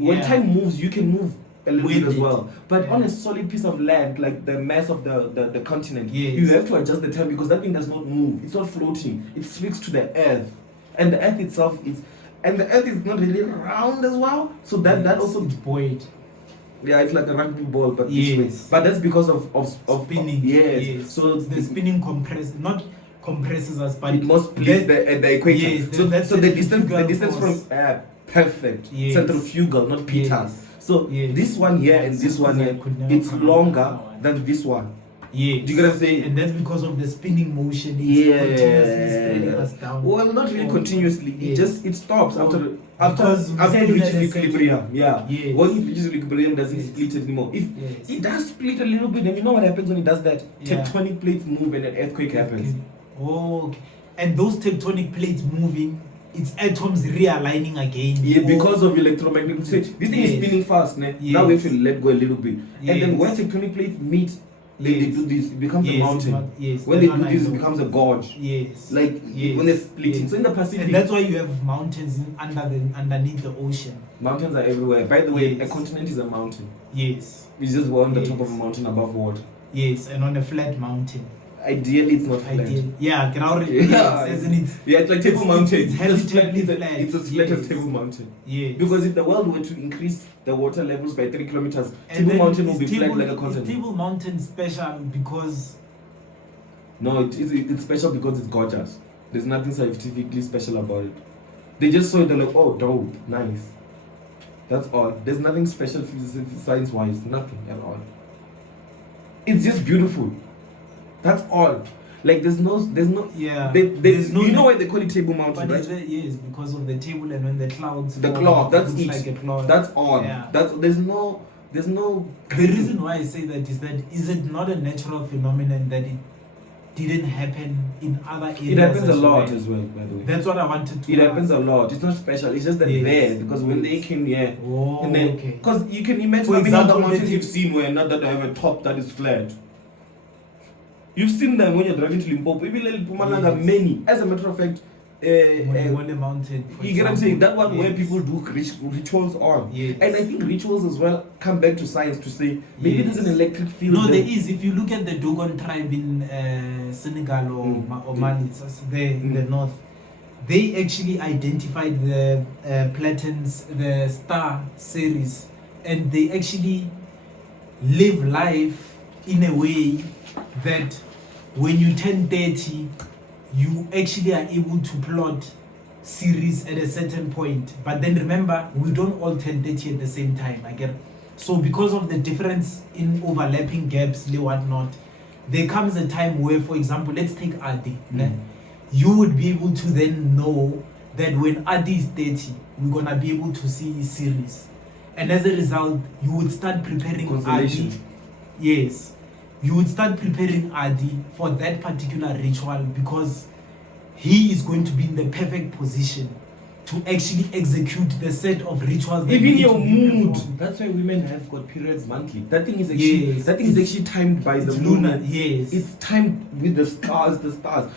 When time moves, you can move a little bit as well. But on a solid piece of land, like the mass of the continent, you have to adjust the time, because that thing does not move. It's not floating. It's fixed to the earth. And the earth itself is, and the earth is not really round as well. So that also, it's buoyed. Yeah, it's like a rugby ball, but this way. But that's because of spinning. Yes. So the spinning compresses us, but it must place the equator. Yes, so the distance from perfect. Centrifugal, not Peters. Yes. So this one here and this one here, it's longer than this one. Yes. Do you get what I'm saying? And that's because of the spinning motion. It's continuously spreading us down. Well, not really continuously. It stops after it reaches reaches equilibrium. Yes. When it reaches equilibrium, doesn't split anymore. If it does split a little bit, and you know what happens when it does that? Tectonic plates move and an earthquake happens. Okay. And those tectonic plates moving, it's atoms realigning again. Yeah, because of electromagnetic. So this thing is spinning fast. Now we have to let go a little bit. And then when tectonic plates meet, they do this, it becomes a mountain. When they do this, it becomes a gorge. Like when they're splitting. So in the Pacific. And that's why you have mountains underneath the ocean. Mountains are everywhere. By the way, a continent is a mountain. Yes. It's just we're on the top of a mountain above water. Yes, and on a flat mountain. Ideally, it's not flat. Yeah, isn't it? Yeah, it's like Table Mountain. It's flat. It's as flat as Table Mountain. Yes. Because if the world were to increase the water levels by 3 kilometers, Table Mountain will be flat like a continent. Is Table Mountain special because... No, it's special because it's gorgeous. There's nothing scientifically special about it. They just saw it, they're like, oh, dope, nice. That's all. There's nothing special science-wise, nothing at all. It's just beautiful. That's all. Like there's no you know why they call it Table Mountain, right? Yes, because of the table, and when the clouds that's it. Like a cloud. That's all. Yeah. There's no the reason why I say that is it not a natural phenomenon that it didn't happen in other areas? It happens a lot as well, by the way. That's what I wanted to It happens a lot. It's not special. It's just that there, because when they came here, okay. Because you can imagine how many other mountains you've seen where not that they have a top that is flat. You've seen them when you're driving to Limpopo. Even in Pumalanga, many. As a matter of fact, on the mountain. You get what I'm saying? That one where people do rituals on. Yes. And I think rituals as well come back to science to say maybe there's an electric field. No, there is. If you look at the Dogon tribe in Senegal or Mali, it's there in the north, they actually identified the Platons, the star series, and they actually live life in a way that when you turn 30, you actually are able to plot series at a certain point. But then remember, we don't all turn 30 at the same time. I get. So because of the difference in overlapping gaps, whatnot, there comes a time where, for example, let's take Adi. You would be able to then know that when Adi is 30, we're gonna be able to see series. And as a result, you would start preparing Adi. Yes. You would start preparing Adi for that particular ritual because he is going to be in the perfect position to actually execute the set of rituals. That even your mood. That's why women have got periods monthly. That thing is actually timed by the lunar. moon. Yes. It's timed with the stars.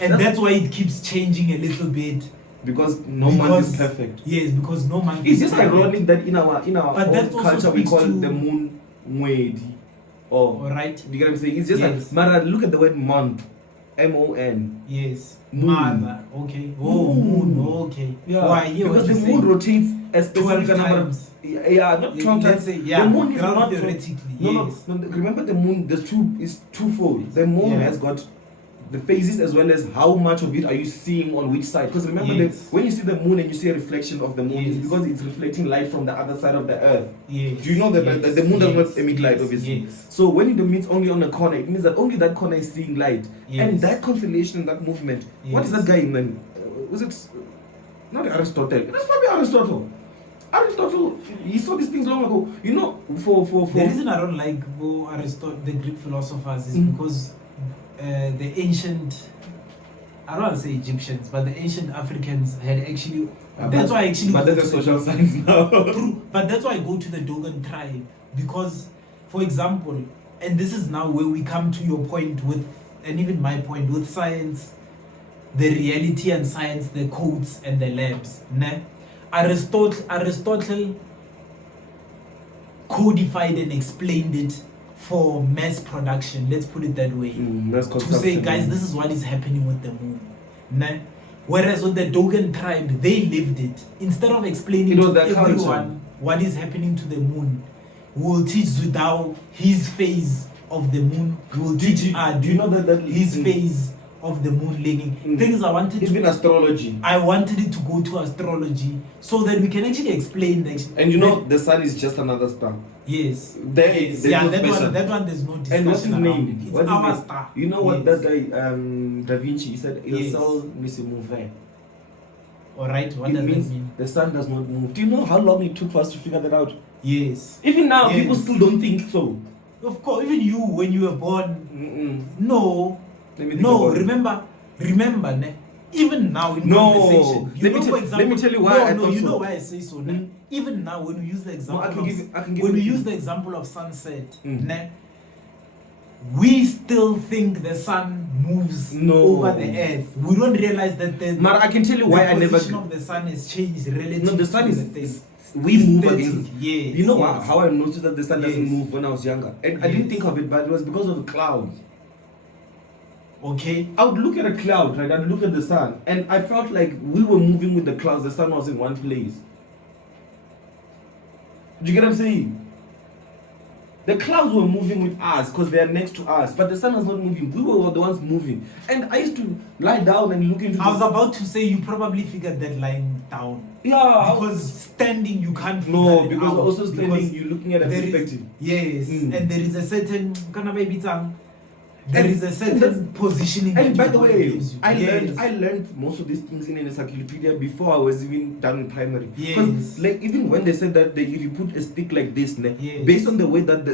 And that's why it keeps changing a little bit. Because no month is perfect. Yes, because no month is perfect. It's just ironic that in our own culture we call the moon Mwedi. All right. You get what I'm saying? It's just like Mara, look at the word month. M-O-N. Yes. Moon. Mother. Okay. Oh, moon. Okay. Yeah. Why? Because the moon rotates a specific 12 number times. Yeah, not 12 times. Say, yeah. The moon is not theoretically. No. Remember the moon, is twofold. The moon has got the phases as well as how much of it are you seeing on which side. Because remember when you see the moon and you see a reflection of the moon, it's because it's reflecting light from the other side of the earth. Yes. Do you know that the moon does not emit light, obviously? Yes. So when it emits only on a corner, it means that only that corner is seeing light. And that constellation, that movement, what is that guy in then? Was it not Aristotle? It was probably Aristotle. Aristotle, he saw these things long ago. You know, for the reason I don't like Aristotle, the Greek philosophers, is because the ancient, I don't want to say Egyptians, but the ancient Africans had actually. That's why I actually. But that's a social science now. True, but that's why I go to the Dogon tribe because, for example, and this is now where we come to your point with, and even my point with science, the reality and science, the codes and the labs. Ne? Aristotle codified and explained it for mass production, let's put it that way, to say, guys, this is what is happening with the moon. Nah? Whereas with the Dogon tribe, they lived it. Instead of explaining to everyone what is happening to the moon, we'll teach Zwidaho his phase of the moon. We'll teach do you know that his phase of the moon leaning. Things I wanted to... Even astrology. I wanted it to go to astrology so that we can actually explain that. And you know, the sun is just another star. Yes. That one there's no discussion. And what's his name? It's our star. You know what that guy, Da Vinci, he said, Il Sol ne se mouve. Alright, what does that mean? The sun does not move. Do you know how long it took for us to figure that out? Yes. Even now, people still don't think so. Of course, even you, when you were born, no. Remember, even now in conversation, let me tell you why I thought you so. know why I say so. Even now, when we use the example, use the example of sunset, we still think the sun moves over the earth. We don't realize that I can tell you why the position of the sun has changed relative. No, the sun we move against. Yes. You know how I noticed that the sun doesn't move when I was younger, and I didn't think of it, but it was because of the clouds. Okay. I would look at a cloud, right? I'd look at the sun, and I felt like we were moving with the clouds. The sun was in one place. Do you get what I'm saying? The clouds were moving with us because they are next to us, but the sun was not moving. We were the ones moving. And I used to lie down and look into... I was about to say you probably figured that lying down. Yeah. Because standing you can't figure it because out. Also standing you're looking at a perspective. Yes. And there is a certain... There is a certain positioning. And by the way, I learned most of these things in an encyclopedia before I was even done in primary. Because like even when they said that if you put a stick like this, based on the way that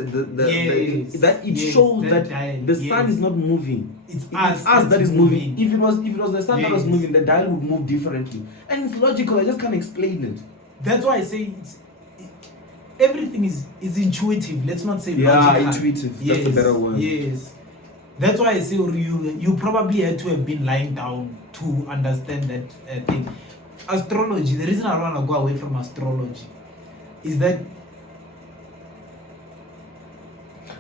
it shows that the sun is not moving. It's us that is moving. If it was the sun that was moving, the dial would move differently. And it's logical. I just can't explain it. That's why I say everything is intuitive. Let's not say logical. Intuitive. That's a better word. Yes. That's why I say you probably had to have been lying down to understand that thing. Astrology, the reason I want to go away from astrology is that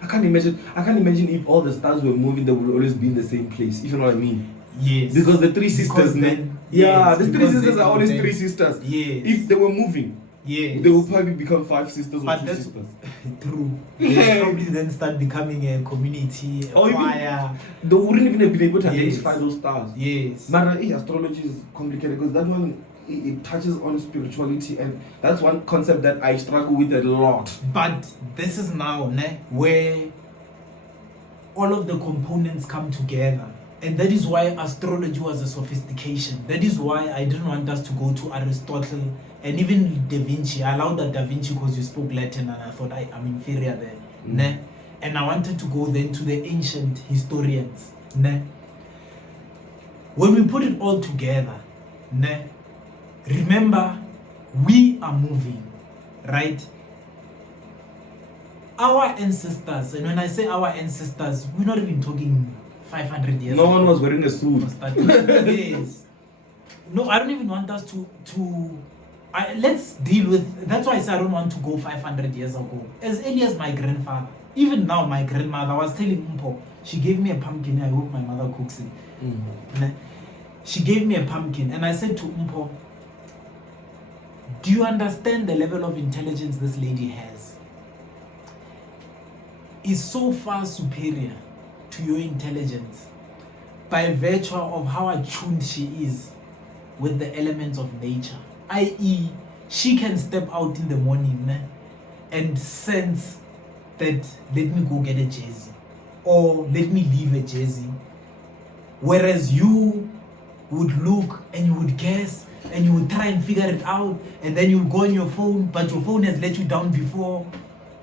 I can't imagine if all the stars were moving, they would always be in the same place. If you know what I mean? Yes. Because the three sisters, then, yeah, yes, the three sisters are always three sisters. Yes. If they were moving, yes, they would probably become 5 sisters but or 2 that's sisters. true. They probably then start becoming a community, a Or even- choir. They wouldn't even have been able to Yes. identify those stars. Yes. But astrology is complicated because that one it touches on spirituality, and that's one concept that I struggle with a lot. But this is now where all of the components come together. And that is why astrology was a sophistication. That is why I didn't want us to go to Aristotle and even Da Vinci. I allowed that Da Vinci because you spoke Latin and I thought I'm inferior there. And I wanted to go then to the ancient historians. When we put it all together, remember, we are moving, right? Our ancestors, and when I say our ancestors, we're not even talking 500 years No ago. one was wearing a suit. Yes. No, I don't even want us let's deal with, that's why I say I don't want to go 500 years ago. As early as my grandfather, even now my grandmother, I was telling Umpo, she gave me a pumpkin, I hope my mother cooks it. She gave me a pumpkin and I said to Umpo, do you understand the level of intelligence this lady has? Is so far superior to your intelligence by virtue of how attuned she is with the elements of nature, i.e., she can step out in the morning and sense that let me go get a jersey or let me leave a jersey, whereas you would look and you would guess and you would try and figure it out, and then you go on your phone, but your phone has let you down before,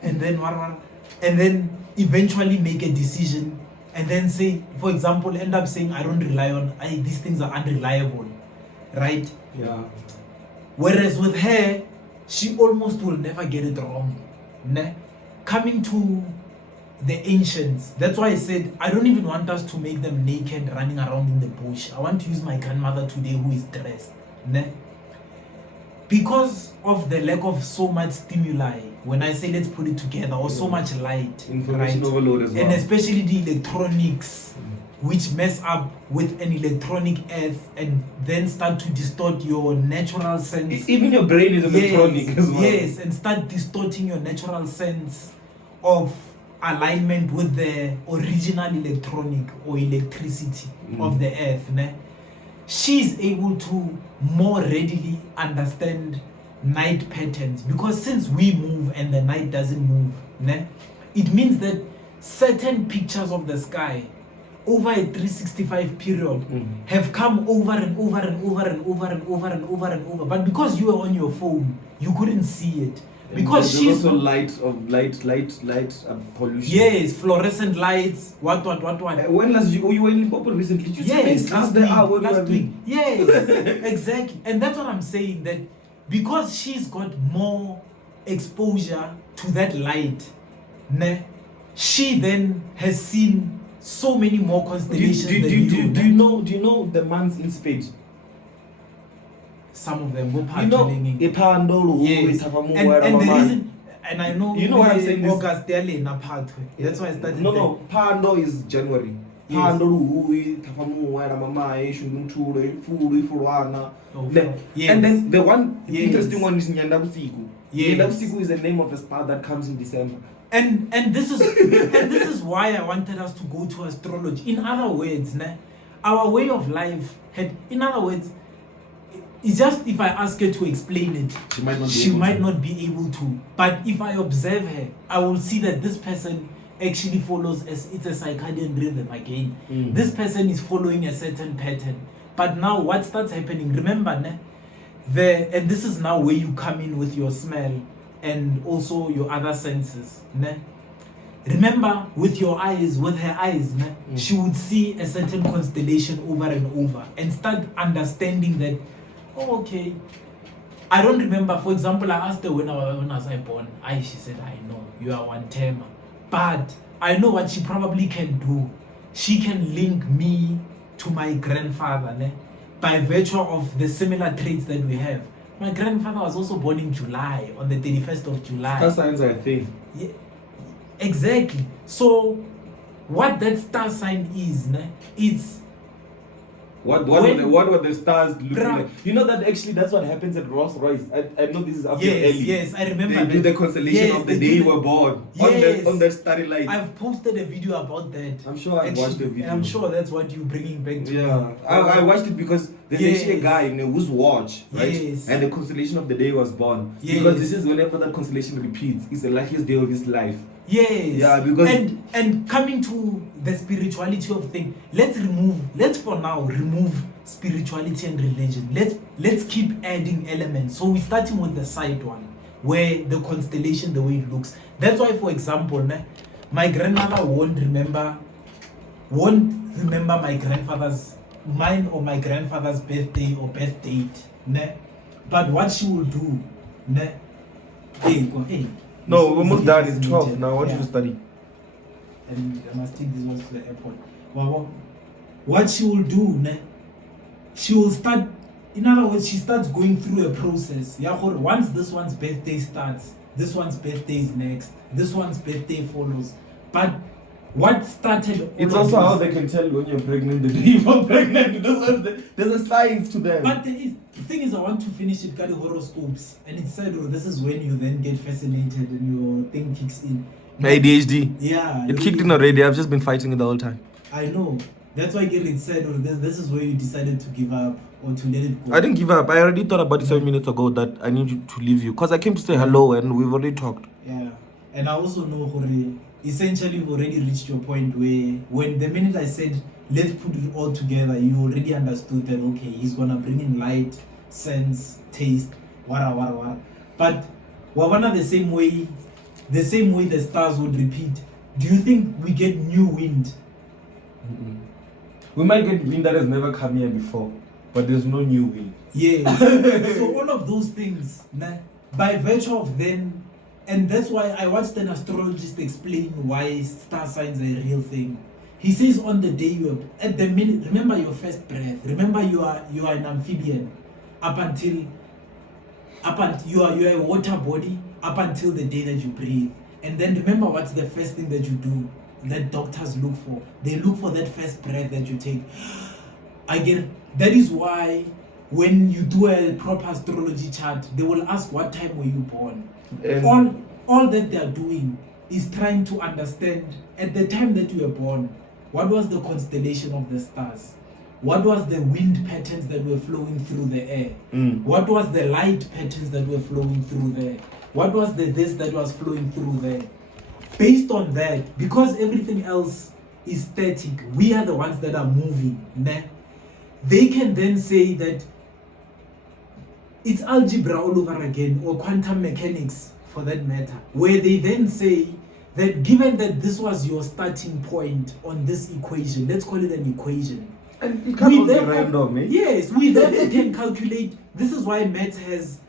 and then eventually make a decision, and then say, for example, end up saying, I don't rely on, these things are unreliable, right? Yeah. Whereas with her, she almost will never get it wrong. Coming to the ancients, that's why I said I don't even want us to make them naked running around in the bush. I want to use my grandmother today who is dressed. Because of the lack of so much stimuli, when I say let's put it together, or so much light, Information overload as well. and especially the electronics, which mess up with an electronic earth and then start to distort your natural sense. Even your brain is electronic as well. Yes, and start distorting your natural sense of alignment with the original electronic or electricity of the earth. She's able to more readily understand night patterns, because since we move and the night doesn't move, it means that certain pictures of the sky over a 365 period have come over and over and over and over and over and over and over. But because you were on your phone, you couldn't see it. Because there's also light pollution. Yes, fluorescent lights. What? When last you were in Limpopo recently? Yes, last week. Yeah. Yes, exactly. And that's what I'm saying, that because she's got more exposure to that light, she then has seen so many more constellations than you. Do you know the months in spade? Some of them go Yes. And the reason, and I know, what I'm saying, August that's why I started. No, Pando is January. Yes. Yes. And then the one interesting Yes. one is Nyandabusiku. Yes. Nyandabusiku is the name of the star that comes in December. And this is why I wanted us to go to astrology. In other words, our way of life had, in other words, it's just if I ask her to explain it, she might not be able to. But if I observe her, I will see that this person actually follows it's a circadian rhythm again. This person is following a certain pattern. But now what starts happening, remember, and this is now where you come in with your smell and also your other senses. Remember, with your eyes, with her eyes, she would see a certain constellation over and over and start understanding that, oh, okay. I don't remember, for example, I asked her when was I born? She said, I know, you are one termer. But I know what she probably can do. she can link me to my grandfather, ne? By virtue of the similar traits that we have. My grandfather was also born in July, on the 31st of July. Star signs are a thing. Yeah, exactly. So, what that star sign is, ne? It's what were the stars looking like? You know that actually that's what happens at Rolls Royce. I know this is up yes, early. Yes, I remember. They do the constellation of the day you were born on that starry light. I've posted a video about that. I'm sure I watched the video. And I'm sure that's what you're bringing back to. Yeah, I watched it because there's actually a guy whose watch, right? Yes. And the constellation of the day was born. Yes. Because this is whenever that constellation repeats, it's the luckiest day of his life. Yes. Yeah, because and coming to the spirituality of thing, let's for now remove spirituality and religion. Let's keep adding elements. So we're starting with the side one, where the constellation, the way it looks. That's why, for example, my grandmother won't remember my grandfather's birthday or birth date. But what she will do, hey. No, we're almost done. It's 12 now. I want you to study. And I must take this one to the airport. What she will do, she will start, in other words, she starts going through a process. Once this one's birthday starts, this one's birthday is next, this one's birthday follows. But what started... It's also how they can tell when you're pregnant, the day you're pregnant. There's a science to them. But the thing is, I want to finish it, got the horoscopes. And it said, this is when you then get fascinated and your thing kicks in. ADHD. Yeah. It kicked in already. I've just been fighting it the whole time. I know. That's why it said, this is where you decided to give up or to let it go. I didn't give up. I already thought about it 7 minutes ago that I need you to leave you. Because I came to say hello and we've already talked. Yeah. And I also know, essentially, we've already reached your point where when the minute I said, let's put it all together, you already understood that, okay, he's going to bring in light, sense, taste, wara. But Wawana, the same way the stars would repeat, do you think we get new wind? Mm-mm. We might get wind that has never come here before, but there's no new wind. Yeah. So all of those things, by virtue of them, and that's why I watched an astrologist explain why star signs are a real thing. He says on the day at the minute, remember your first breath. Remember you are an amphibian up until you are a water body up until the day that you breathe. And then remember what's the first thing that you do that doctors look for. They look for that first breath that you take. That is why when you do a proper astrology chart, they will ask what time were you born. All that they are doing is trying to understand at the time that you were born, what was the constellation of the stars? What was the wind patterns that were flowing through the air? What was the light patterns that were flowing through there? What was this that was flowing through there? Based on that, because everything else is static, we are the ones that are moving. They can then say that it's algebra all over again, or quantum mechanics for that matter, where they then say that given that this was your starting point on this equation, let's call it an equation. And it can't be random, eh? Yes, we therefore can calculate. This is why math has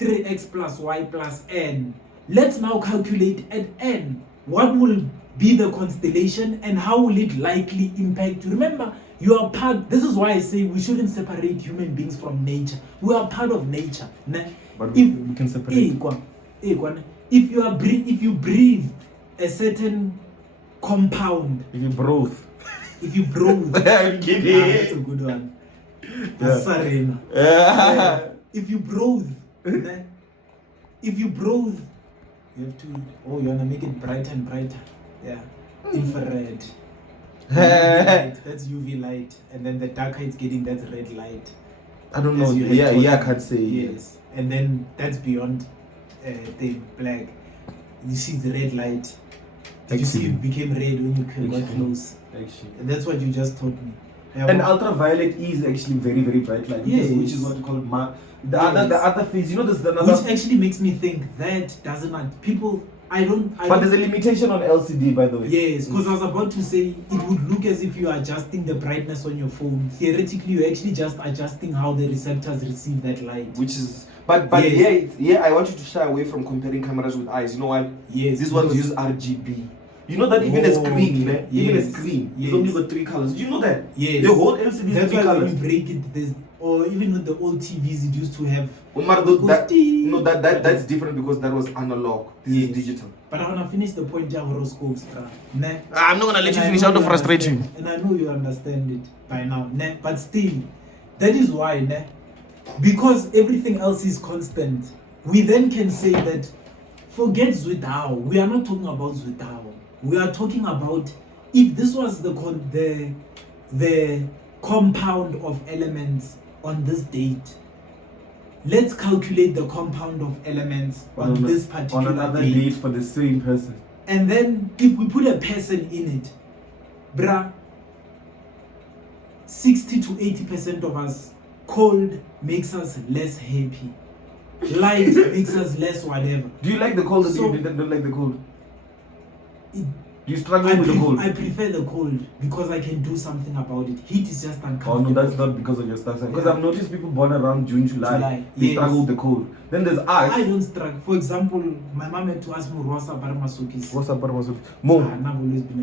3x plus y plus n. Let's now calculate at n. What will be the constellation and how will it likely impact you? Remember, you are part. This is why I say we shouldn't separate human beings from nature. We are part of nature. But we can separate. If you breathe a certain compound. If you breathe. I'm kidding. That's a good one. Yeah. If you breathe, you have to. Oh, you wanna make it brighter and brighter. Yeah. Infrared. That's UV light, and then the darker it's getting, that's red light. I don't know. Yeah, I can't say. Yes, and then that's beyond the black. You see the red light. Did you see it became red when you got close? Actually, and that's what you just told me. And ultraviolet is actually very, very bright light. Yes. Which is what you call the other phase. There's another. Which actually makes me think that doesn't people. But there's a limitation on LCD, by the way. Yes, because I was about to say it would look as if you are adjusting the brightness on your phone. Theoretically, you're actually just adjusting how the receptors receive that light. Which is, but yes. I want you to shy away from comparing cameras with eyes. You know what? Yes. These ones use RGB. You know that even a Oh, screen, okay. even a Yes. screen, Yes. it's only got 3 colors. Do you know that? Yes. The whole LCD is That's 3 why when colors. you break it, there's, or even with the old TVs, it used to have. Omar, it goes that's ding. different because that was analog. This Yes. is digital. But I wanna finish the point of horoscopes, bruh. Ne? I'm not gonna let And you I finish. know I want to frustrate you. understand- And I know you understand it by now. Ne? But still, that is why, ne? Because everything else is constant, we then can say that forget Zwidaho. We are not talking about Zwidaho. We are talking about if this was the compound of elements on this date. Let's calculate the compound of elements on this particular on another date. date for the same person. And then if we put a person in it, bruh, 60 to 80% of us, cold makes us less happy. Light makes us less whatever. Do you like the cold or So- do you don't like the cold? It- Do you struggle with the cold? I prefer the cold because I can do something about it. Heat is just Oh uncomfortable. no, that's not because of your star sign. Because Yeah. I've noticed people born around June, July, they Yes. struggle with the cold. Then there's us. I don't struggle. For example, my mom had to ask me, Rosa Parmasukis. What's up, Parmasut? Mo, I've always been